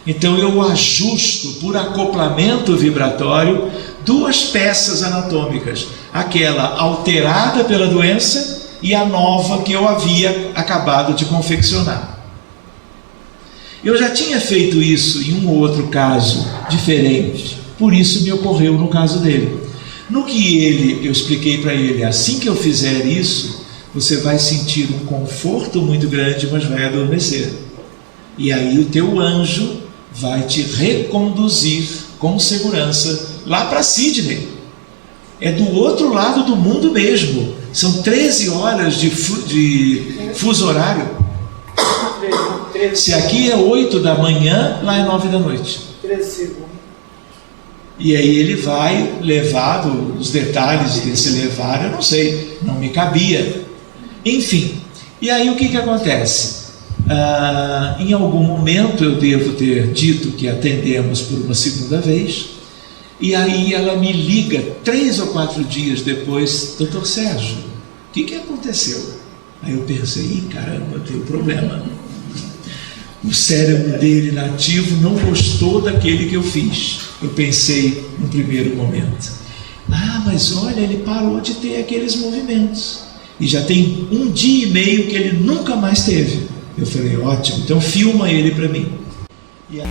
Então eu ajusto por acoplamento vibratório duas peças anatômicas, aquela alterada pela doença e a nova que eu havia acabado de confeccionar. Eu já tinha feito isso em um outro caso diferente, por isso me ocorreu no caso dele. No que eu expliquei para ele, assim que eu fizer isso, você vai sentir um conforto muito grande, mas vai adormecer. E aí o teu anjo vai te reconduzir com segurança lá para Sydney. É do outro lado do mundo mesmo. São 13 horas de fuso horário. Se aqui é 8 da manhã, lá é 9 da noite. 13 segundos. E aí ele vai levar os detalhes desse levar, eu não sei, não me cabia. Enfim, e aí o que acontece? Em algum momento eu devo ter dito que atendemos por uma segunda vez, e aí ela me liga 3 ou 4 dias depois, doutor Sérgio, o que aconteceu? Aí eu pensei, caramba, tem um problema. O cérebro dele nativo não gostou daquele que eu fiz. Eu pensei no primeiro momento: ah, mas olha, ele parou de ter aqueles movimentos. E já tem 1 dia e meio que ele nunca mais teve. Eu falei: ótimo, então filma ele para mim. E a...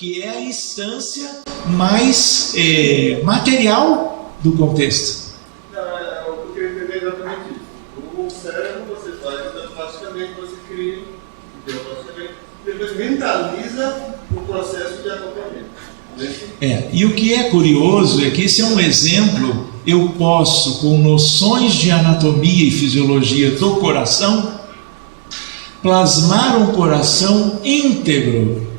que é a instância mais material do contexto. Não, eu queria entender exatamente isso. O cérebro você faz, então plasticamente você cria, depois mentaliza o processo de acompanhamento. E o que é curioso é que esse é um exemplo. Eu posso, com noções de anatomia e fisiologia do coração, plasmar um coração íntegro,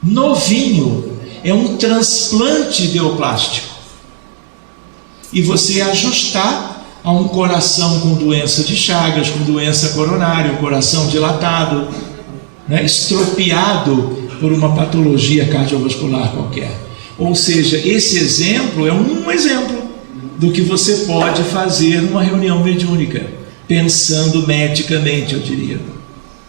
novinho, é um transplante ideoplástico, e você ajustar a um coração com doença de Chagas, com doença coronária, um coração dilatado, né, estropiado por uma patologia cardiovascular qualquer. Ou seja, esse exemplo é um exemplo do que você pode fazer numa reunião mediúnica, pensando medicamente, eu diria.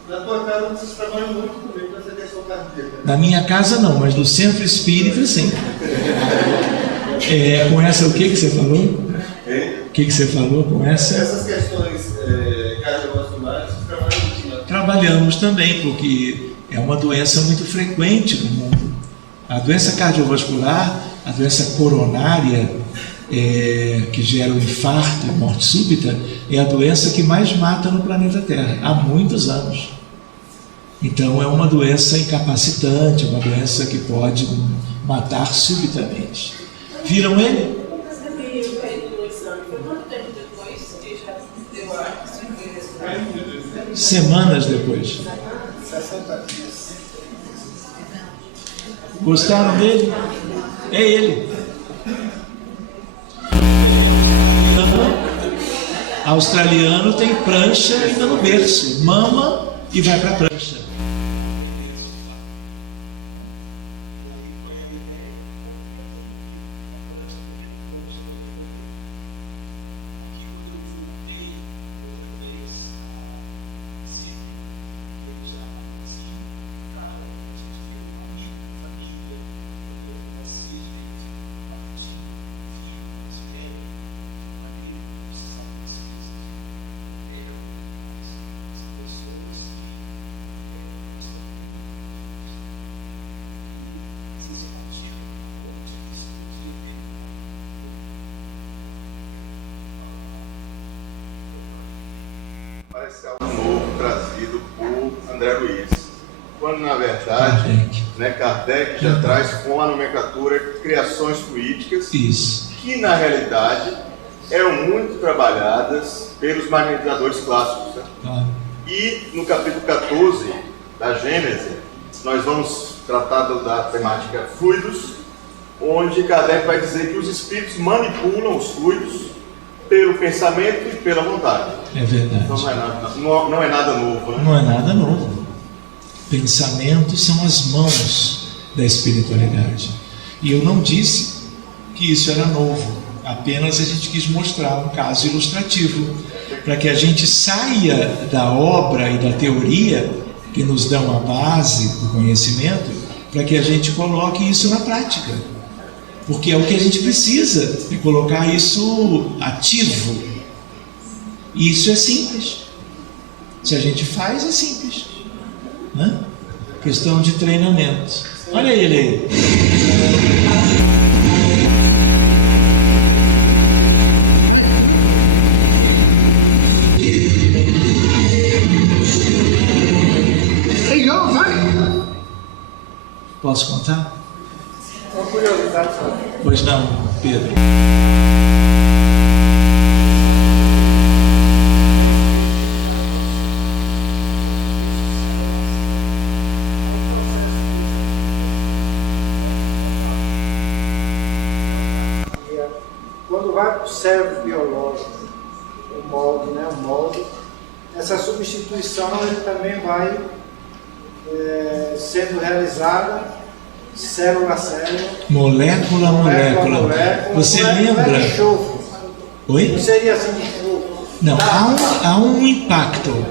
Na tua casa vocês trabalham muito comigo nessa questão cardíaca. Na minha casa não, mas no centro espírita sim. Com essa, o que você falou? O que você falou com essa? Essas questões cardiovasculares, vocês trabalham muito, né? Trabalhamos também, porque é uma doença muito frequente no mundo. A doença cardiovascular, a doença coronária, que gera o infarto e morte súbita, é a doença que mais mata no planeta Terra, há muitos anos. Então é uma doença incapacitante, uma doença que pode matar subitamente. Viram ele? Semanas depois. Gostaram dele? É ele. Australiano tem prancha ainda no berço, mama e vai para a prancha. Parece algo novo trazido por André Luiz, quando na verdade Kardec já traz com a nomenclatura criações fluídicas. Isso. Que na realidade eram muito trabalhadas pelos magnetizadores clássicos. Né? E no capítulo 14 da Gênese, nós vamos tratar da temática fluidos, onde Kardec vai dizer que os espíritos manipulam os fluidos pelo pensamento e pela vontade. É verdade. Então não é nada novo, né? Não é nada novo. Pensamentos são as mãos da espiritualidade. E eu não disse que isso era novo. Apenas a gente quis mostrar um caso ilustrativo, para que a gente saia da obra e da teoria que nos dão a base do conhecimento, para que a gente coloque isso na prática. Porque é o que a gente precisa, é colocar isso ativo. E isso é simples. Se a gente faz, é simples. Né? Questão de treinamento. Olha ele aí. Posso contar? Uma curiosidade só. Pois não, Pedro. Quando vai para o cérebro biológico, o molde, essa substituição ele também vai sendo realizada célula a célula, molécula a molécula. Você lembra? Oi? Não seria assim? Não, há um impacto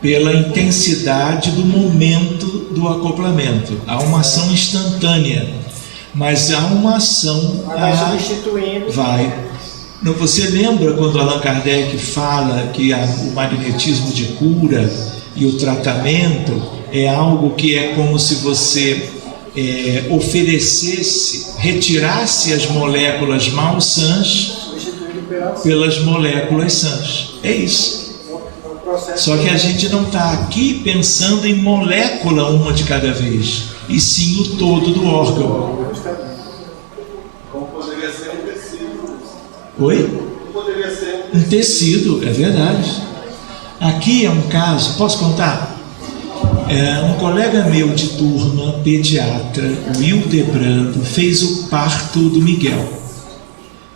pela intensidade do momento do acoplamento. Há uma ação instantânea, mas há uma ação. Vai substituindo. Vai. Não, você lembra quando Allan Kardec fala que o magnetismo de cura e o tratamento é algo que é como se você oferecesse, retirasse as moléculas mal sãs pelas moléculas sãs. É isso. Só que a gente não está aqui pensando em molécula uma de cada vez, e sim o todo do órgão. Como poderia ser um tecido. Oi? Poderia ser um tecido, é verdade. Aqui é um caso, posso contar? Um colega meu de turma, pediatra, o Hildebrando, fez o parto do Miguel,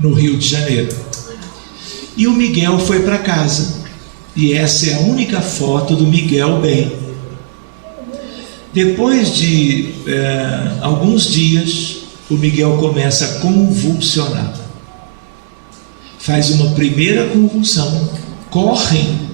no Rio de Janeiro. E o Miguel foi para casa. E essa é a única foto do Miguel bem. Depois de alguns dias, o Miguel começa a convulsionar. Faz uma primeira convulsão, correm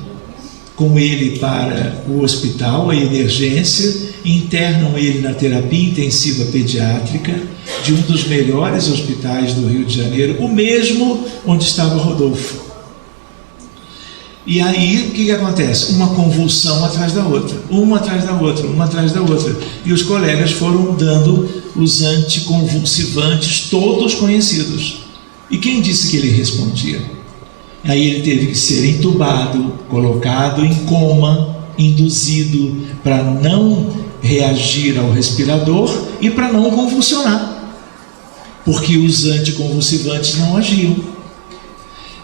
com ele para o hospital, a emergência, internam ele na terapia intensiva pediátrica de um dos melhores hospitais do Rio de Janeiro, o mesmo onde estava Rodolfo. E aí, o que acontece? Uma convulsão atrás da outra, uma atrás da outra, uma atrás da outra. E os colegas foram dando os anticonvulsivantes, todos conhecidos. E quem disse que ele respondia? Aí ele teve que ser entubado, colocado em coma, induzido para não reagir ao respirador e para não convulsionar, porque os anticonvulsivantes não agiam.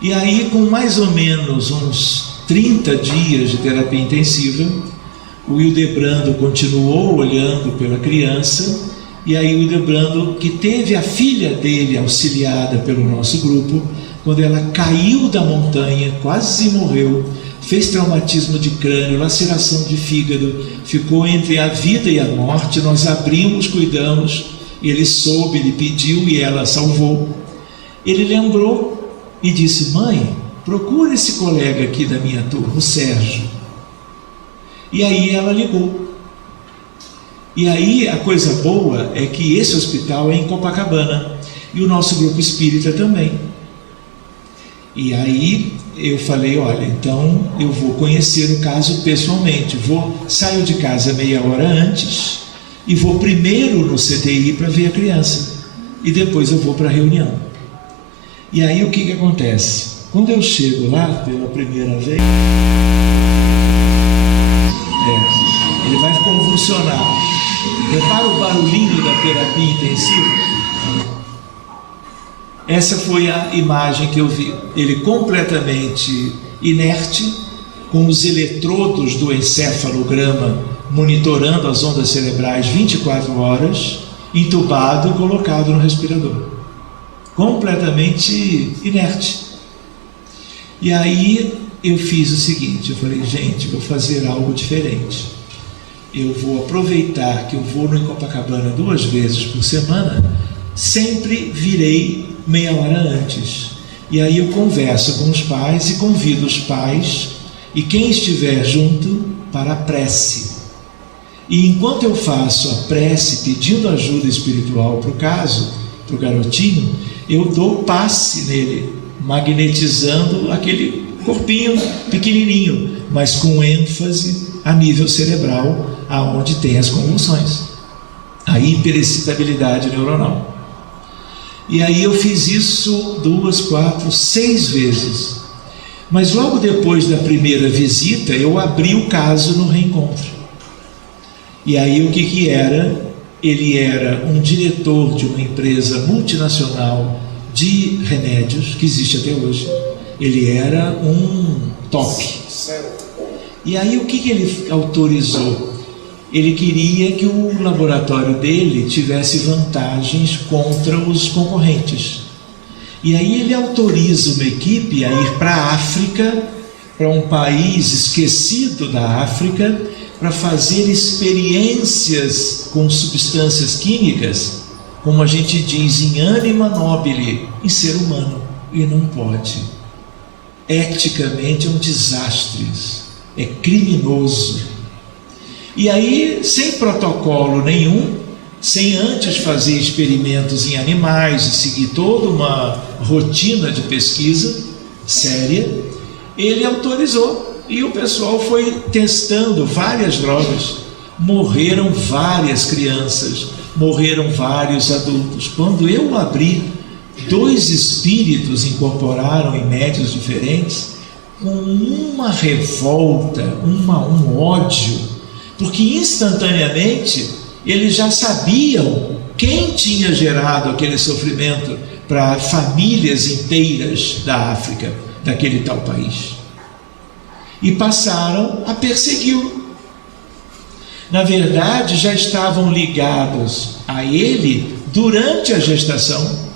E aí, com mais ou menos uns 30 dias de terapia intensiva, o Hildebrando continuou olhando pela criança, e aí o Hildebrando, que teve a filha dele auxiliada pelo nosso grupo, quando ela caiu da montanha, quase morreu, fez traumatismo de crânio, laceração de fígado, ficou entre a vida e a morte, nós abrimos, cuidamos, ele soube, ele pediu e ela salvou. Ele lembrou e disse: mãe, procura esse colega aqui da minha turma, o Sérgio. E aí ela ligou. E aí a coisa boa é que esse hospital é em Copacabana, e o nosso grupo espírita também. E aí eu falei: olha, então eu vou conhecer o caso pessoalmente, saio de casa meia hora antes e vou primeiro no CTI para ver a criança, e depois eu vou para a reunião. E aí o que acontece? Quando eu chego lá pela primeira vez, ele vai convulsionar. Repara o barulhinho da terapia intensiva. Essa foi a imagem que eu vi. Ele completamente inerte, com os eletrodos do encefalograma monitorando as ondas cerebrais 24 horas, entubado e colocado no respirador. Completamente inerte. E aí eu fiz o seguinte, eu falei: gente, vou fazer algo diferente. Eu vou aproveitar que eu vou no Copacabana 2 vezes por semana, sempre virei meia hora antes. E aí eu converso com os pais e convido os pais e quem estiver junto para a prece. E enquanto eu faço a prece pedindo ajuda espiritual para o caso, para o garotinho, eu dou passe nele, magnetizando aquele corpinho pequenininho, mas com ênfase a nível cerebral, aonde tem as convulsões, a hiperexcitabilidade neuronal. E aí eu fiz isso 2, 4, 6 vezes. Mas logo depois da primeira visita, eu abri o caso no reencontro. E aí o que era? Ele era um diretor de uma empresa multinacional de remédios, que existe até hoje. Ele era um top. E aí o que ele autorizou? Ele queria que o laboratório dele tivesse vantagens contra os concorrentes. E aí ele autoriza uma equipe a ir para a África, para um país esquecido da África, para fazer experiências com substâncias químicas, como a gente diz, em anima nobile, em ser humano. E não pode. Eticamente é um desastre, é criminoso. E aí, sem protocolo nenhum, sem antes fazer experimentos em animais e seguir toda uma rotina de pesquisa séria, ele autorizou. E o pessoal foi testando várias drogas. Morreram várias crianças, morreram vários adultos. Quando eu abri, 2 espíritos incorporaram em médios diferentes, com uma revolta, um ódio, porque instantaneamente eles já sabiam quem tinha gerado aquele sofrimento para famílias inteiras da África, daquele tal país, e passaram a persegui-lo. Na verdade, já estavam ligados a ele durante a gestação.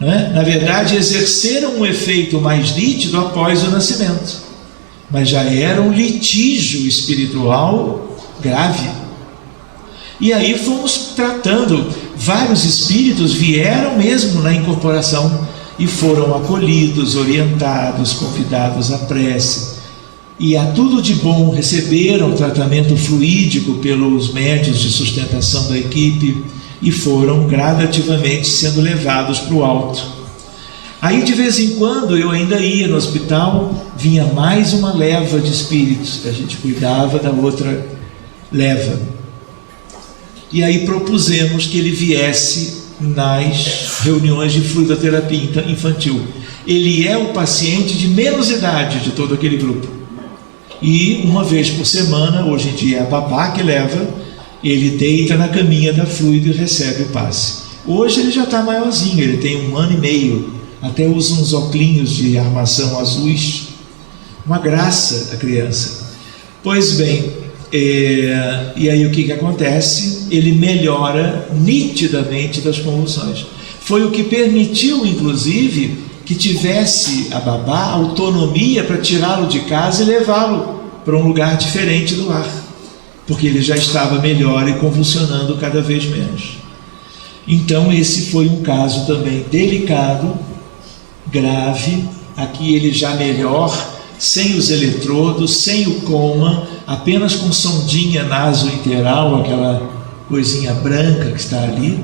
Na verdade, exerceram um efeito mais nítido após o nascimento, mas já era um litígio espiritual grave. E aí fomos tratando, vários espíritos vieram mesmo na incorporação e foram acolhidos, orientados, convidados à prece, e a tudo de bom receberam tratamento fluídico pelos médios de sustentação da equipe, e foram gradativamente sendo levados para o alto. Aí de vez em quando eu ainda ia no hospital, vinha mais uma leva de espíritos, a gente cuidava da outra leva, e aí propusemos que ele viesse nas reuniões de fluidoterapia infantil. Ele é o paciente de menos idade de todo aquele grupo, e uma vez por semana, hoje em dia é a babá que leva, ele deita na caminha da fluido e recebe o passe. Hoje ele já está maiorzinho, ele tem 1 ano e meio, até usa uns óculos de armação azuis, uma graça a criança. Pois bem, e aí o que acontece? Ele melhora nitidamente das convulsões. Foi o que permitiu, inclusive, que tivesse a babá autonomia para tirá-lo de casa e levá-lo para um lugar diferente do lar, porque ele já estava melhor e convulsionando cada vez menos. Então esse foi um caso também delicado, grave. Aqui ele já melhor, sem os eletrodos, sem o coma, apenas com sondinha nasointeral, aquela coisinha branca que está ali.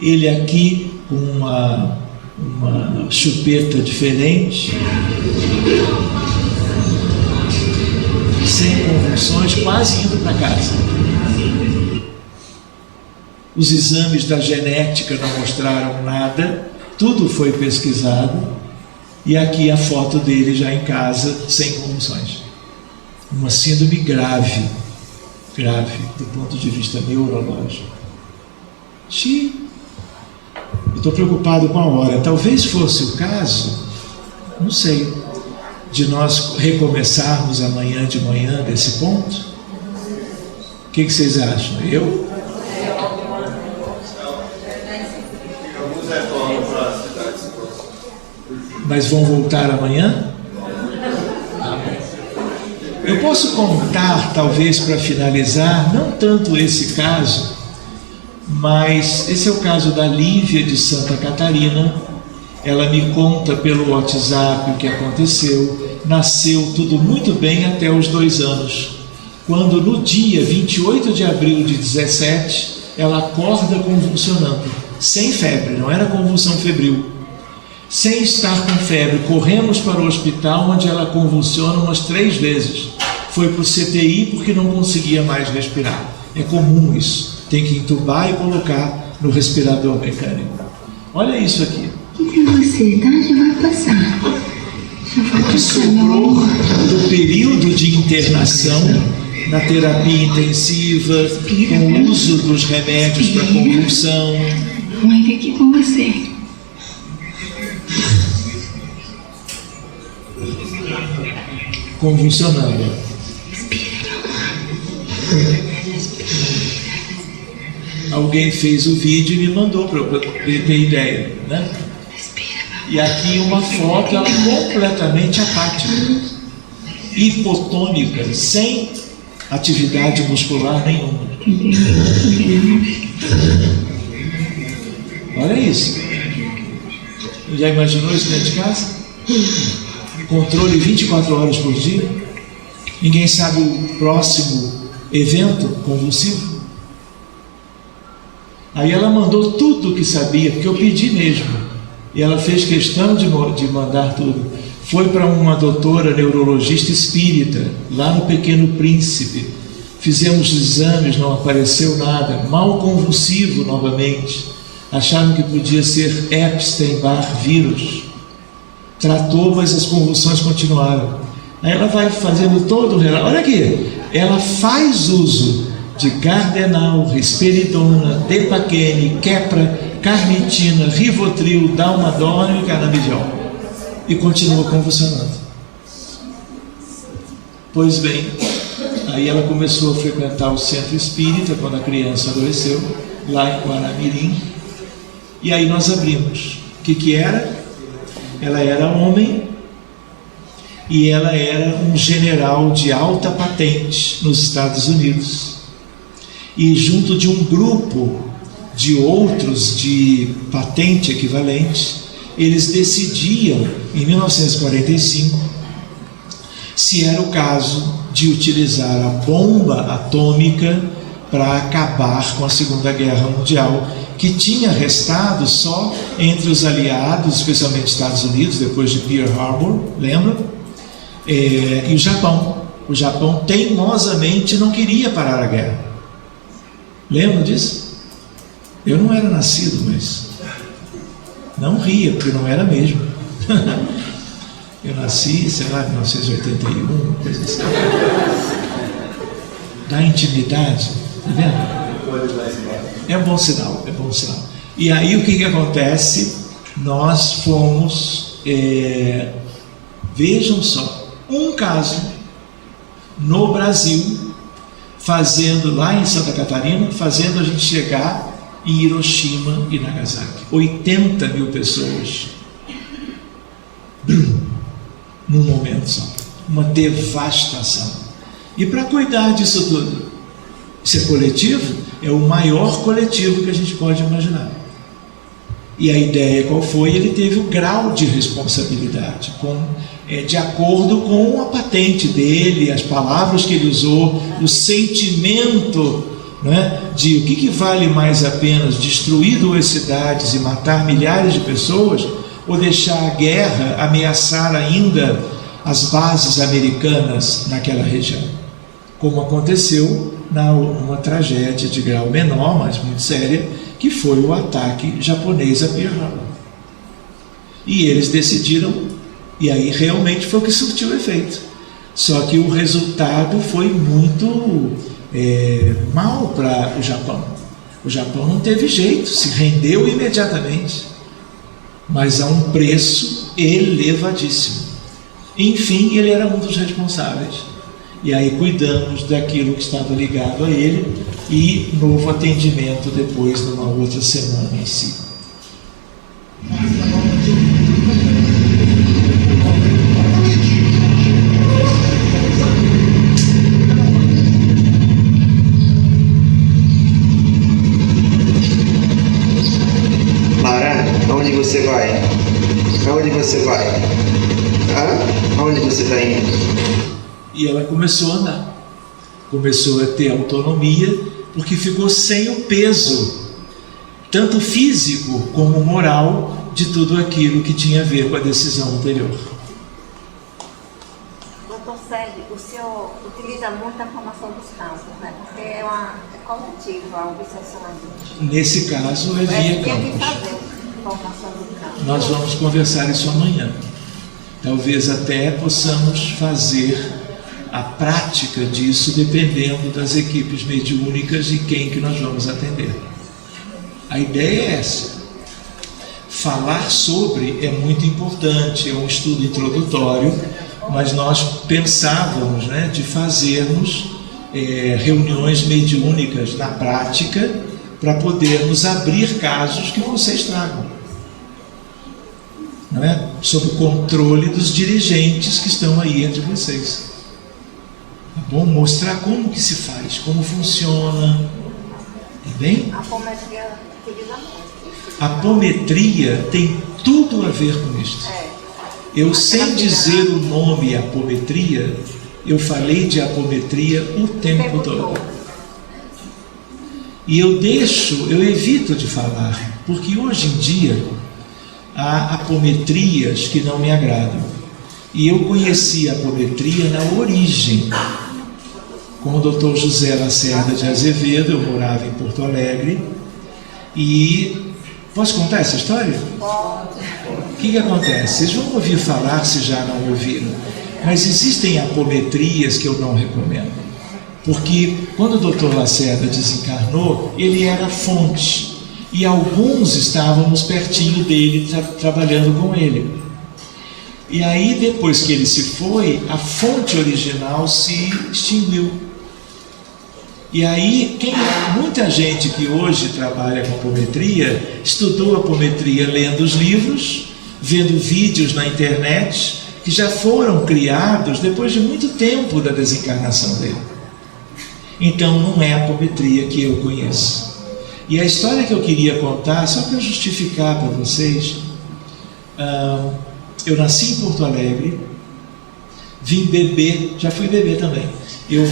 Ele aqui com uma chupeta diferente, sem convulsões, quase indo para casa. Os exames da genética não mostraram nada, tudo foi pesquisado, e aqui a foto dele já em casa, sem convulsões. Uma síndrome grave do ponto de vista neurológico. Eu estou preocupado com a hora. Talvez fosse o caso, não sei, de nós recomeçarmos amanhã de manhã desse ponto. O que vocês acham? Mas vão voltar amanhã? Eu posso contar, talvez para finalizar, não tanto esse caso, mas esse é o caso da Lívia de Santa Catarina. Ela me conta pelo WhatsApp o que aconteceu. Nasceu tudo muito bem até os 2 anos, quando no dia 28 de abril de 17, ela acorda convulsionando, sem febre, não era convulsão febril. Sem estar com febre, corremos para o hospital, onde ela convulsiona umas 3 vezes. Foi para o CTI porque não conseguia mais respirar. É comum isso, tem que entubar e colocar no respirador mecânico. Olha isso aqui. O que você tá? Já vai passar. O que sobrou do período de internação na terapia intensiva, com o uso dos remédios para convulsão. Mãe, vem aqui com você. Convulsionando. Alguém fez o vídeo e me mandou para eu ter ideia, né? E aqui uma foto, ela completamente apática, hipotônica, sem atividade muscular nenhuma. Olha isso. Já imaginou isso dentro de casa? Controle 24 horas por dia. Ninguém sabe o próximo evento convulsivo. Aí ela mandou tudo o que sabia, porque eu pedi mesmo. E ela fez questão de mandar tudo. Foi para uma doutora neurologista espírita, lá no Pequeno Príncipe. fizemos exames, não apareceu nada, mal convulsivo novamente, acharam que podia ser Epstein-Barr vírus, tratou, mas as convulsões continuaram. Aí ela vai fazendo todo o relato, olha aqui, ela faz uso de cardenal, risperidona, depaquene, quepra, carnitina, rivotril, dalmadona e canabidiol, e continua convulsionando. Pois bem, aí ela começou a frequentar o centro espírita quando a criança adoeceu, lá em Guaramirim, e aí nós abrimos. O que era? Ela era homem e ela era um general de alta patente nos Estados Unidos, e junto de um grupo de outros de patente equivalente, eles decidiam em 1945 se era o caso de utilizar a bomba atômica para acabar com a Segunda Guerra Mundial, que tinha restado só entre os aliados, especialmente Estados Unidos, depois de Pearl Harbor, lembra? E o Japão. O Japão teimosamente não queria parar a guerra. Lembra disso? Eu não era nascido, mas não ria, porque não era mesmo. Eu nasci, sei lá, em 1981, coisa assim. Da intimidade, tá vendo? É um bom sinal, é bom sinal. E aí o que acontece? Nós fomos, vejam só, um caso no Brasil, fazendo lá em Santa Catarina, fazendo a gente chegar em Hiroshima e Nagasaki. 80 mil pessoas num momento só, uma devastação. E para cuidar disso tudo, isso é coletivo? É o maior coletivo que a gente pode imaginar. E a ideia qual foi? Ele teve o grau de responsabilidade, de acordo com a patente dele, as palavras que ele usou, o sentimento, né, de o que vale mais a pena, destruir 2 cidades e matar milhares de pessoas, ou deixar a guerra ameaçar ainda as bases americanas naquela região, como aconteceu numa tragédia de grau menor, mas muito séria, que foi o ataque japonês a Pearl Harbor. E eles decidiram, e aí realmente foi o que surtiu efeito. Só que o resultado foi muito mal para o Japão. O Japão não teve jeito, se rendeu imediatamente, mas a um preço elevadíssimo. Enfim, ele era um dos responsáveis. E aí cuidamos daquilo que estava ligado a ele, e novo atendimento depois, numa outra semana em si. Lara, aonde você vai? Aonde você vai? Aonde você está indo? E ela começou a andar, começou a ter autonomia, porque ficou sem o peso, tanto físico como moral, de tudo aquilo que tinha a ver com a decisão anterior. Doutor Sérgio, o senhor utiliza muito a formação dos campos, né? Porque é coletiva a obsessionamento. Nesse caso é via campos. Fazer a formação do campo. Nós vamos conversar isso amanhã. Talvez até possamos fazer a prática disso dependendo das equipes mediúnicas e quem que nós vamos atender. A ideia é essa. Falar sobre é muito importante, é um estudo introdutório, mas nós pensávamos, de fazermos reuniões mediúnicas na prática para podermos abrir casos que vocês tragam, sob o controle dos dirigentes que estão aí entre vocês. Tá bom? Mostrar como que se faz, como funciona. Tá bem? A apometria utiliza muito. A apometria tem tudo a ver com isso. Eu, sem dizer o nome apometria, eu falei de apometria o tempo todo. E eu evito de falar, porque hoje em dia há apometrias que não me agradam. E eu conheci a apometria na origem. com o Dr. José Lacerda de Azevedo. Eu morava em Porto Alegre. E posso contar essa história? O que acontece? Vocês vão ouvir falar, se já não ouviram, mas existem apometrias que eu não recomendo. Porque quando o Dr. Lacerda desencarnou, ele era fonte, e alguns estávamos pertinho dele, trabalhando com ele. E aí, depois que ele se foi, a fonte original se extinguiu. E aí, muita gente que hoje trabalha com apometria, estudou apometria lendo os livros, vendo vídeos na internet, que já foram criados depois de muito tempo da desencarnação dele. Então, não é a apometria que eu conheço. E a história que eu queria contar, só para justificar para vocês, eu nasci em Porto Alegre, vim bebê, já fui bebê também. Eu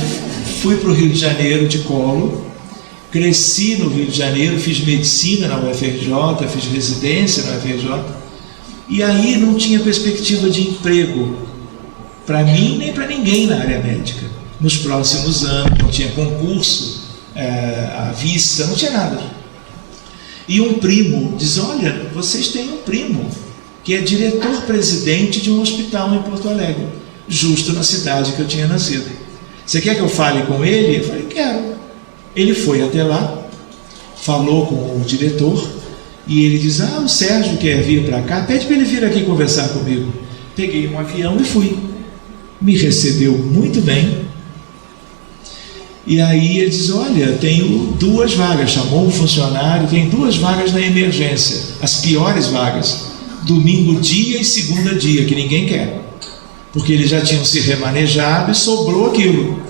fui para o Rio de Janeiro de colo, cresci no Rio de Janeiro, fiz medicina na UFRJ, fiz residência na UFRJ, e aí não tinha perspectiva de emprego para mim nem para ninguém na área médica. Nos próximos anos, não tinha concurso à vista, não tinha nada. E um primo diz: olha, vocês têm um primo que é diretor-presidente de um hospital em Porto Alegre, justo na cidade que eu tinha nascido. Você quer que eu fale com ele? Eu falei: quero. Ele foi até lá, falou com o diretor, e ele diz: o Sérgio quer vir para cá, pede para ele vir aqui conversar comigo. Peguei um avião e fui. Me recebeu muito bem. E aí ele diz: olha, tenho 2 vagas, chamou um funcionário, tem 2 vagas na emergência, as piores vagas, domingo dia e segunda dia, que ninguém quer, porque eles já tinham se remanejado e sobrou aquilo.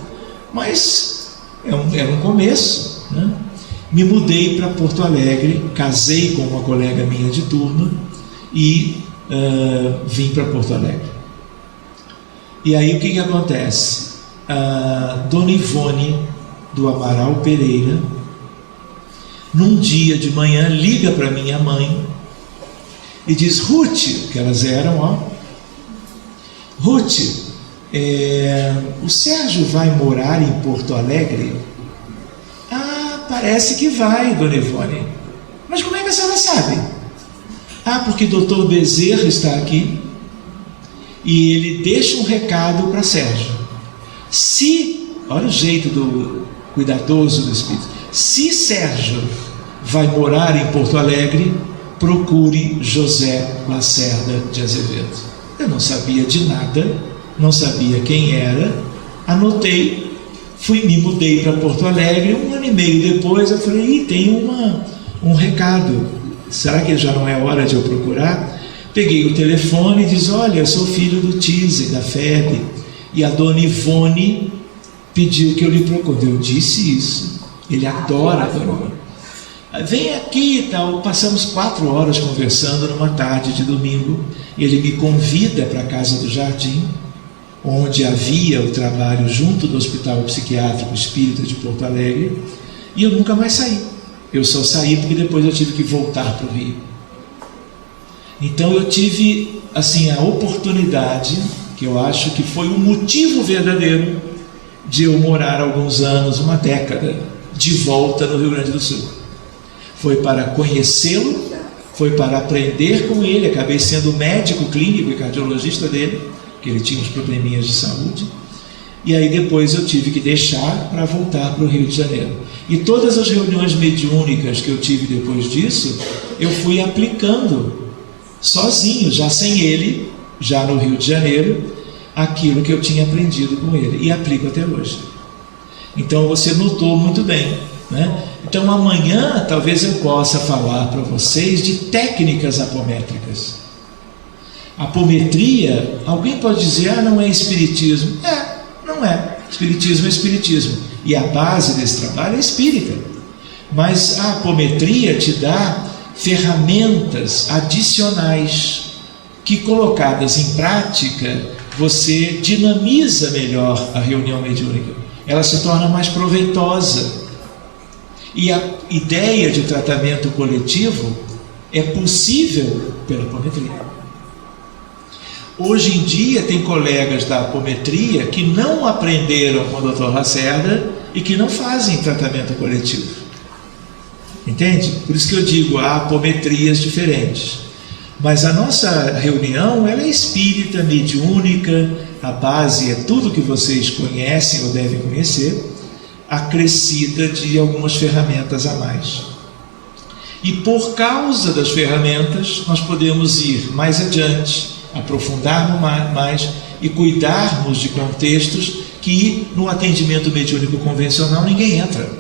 Mas era um começo, né? Me mudei para Porto Alegre, casei com uma colega minha de turma e vim para Porto Alegre. E aí o que acontece? A Dona Ivone do Amaral Pereira, num dia de manhã, liga para minha mãe e diz: Ruth, que elas eram, Ruth, o Sérgio vai morar em Porto Alegre? Parece que vai, Dona Ivone. Mas como é que a senhora sabe? Porque o Dr. Bezerra está aqui e ele deixa um recado para Sérgio. Olha o jeito do cuidadoso do Espírito. Se Sérgio vai morar em Porto Alegre, procure José Lacerda de Azevedo. Eu não sabia de nada, não sabia quem era, anotei, me mudei para Porto Alegre. 1 ano e meio depois eu falei: tem um recado, será que já não é hora de eu procurar? Peguei o telefone e disse: olha, eu sou filho do Tise, da FEB, e a Dona Ivone pediu que eu lhe procure. Eu disse isso, ele adora a Dona Ivone. Vem aqui e tal. Passamos 4 horas conversando numa tarde de domingo. Ele me convida para a Casa do Jardim, onde havia o trabalho junto do Hospital Psiquiátrico Espírita de Porto Alegre, e eu nunca mais saí. Eu só saí porque depois eu tive que voltar para o Rio. Então eu tive a oportunidade, que eu acho que foi o motivo verdadeiro de eu morar alguns anos, 1 década, de volta no Rio Grande do Sul. Foi para conhecê-lo, foi para aprender com ele. Acabei sendo médico clínico e cardiologista dele, que ele tinha uns probleminhas de saúde. E aí depois eu tive que deixar para voltar para o Rio de Janeiro. E todas as reuniões mediúnicas que eu tive depois disso, eu fui aplicando sozinho, já sem ele, já no Rio de Janeiro, aquilo que eu tinha aprendido com ele, e aplico até hoje. Então você notou muito bem, né? Então amanhã talvez eu possa falar para vocês de técnicas apométricas. Apometria, alguém pode dizer: não é espiritismo. Não é. Espiritismo é espiritismo, e a base desse trabalho é espírita. Mas a apometria te dá ferramentas adicionais que, colocadas em prática, você dinamiza melhor a reunião mediúnica. Ela se torna mais proveitosa. E a ideia de tratamento coletivo é possível pela apometria. Hoje em dia tem colegas da apometria que não aprenderam com o Dr. Lacerda e que não fazem tratamento coletivo. Entende? Por isso que eu digo, há apometrias diferentes. Mas a nossa reunião, ela é espírita, mediúnica, a base é tudo que vocês conhecem ou devem conhecer, acrescida de algumas ferramentas a mais. E por causa das ferramentas, nós podemos ir mais adiante, aprofundarmos mais e cuidarmos de contextos que no atendimento mediúnico convencional ninguém entra.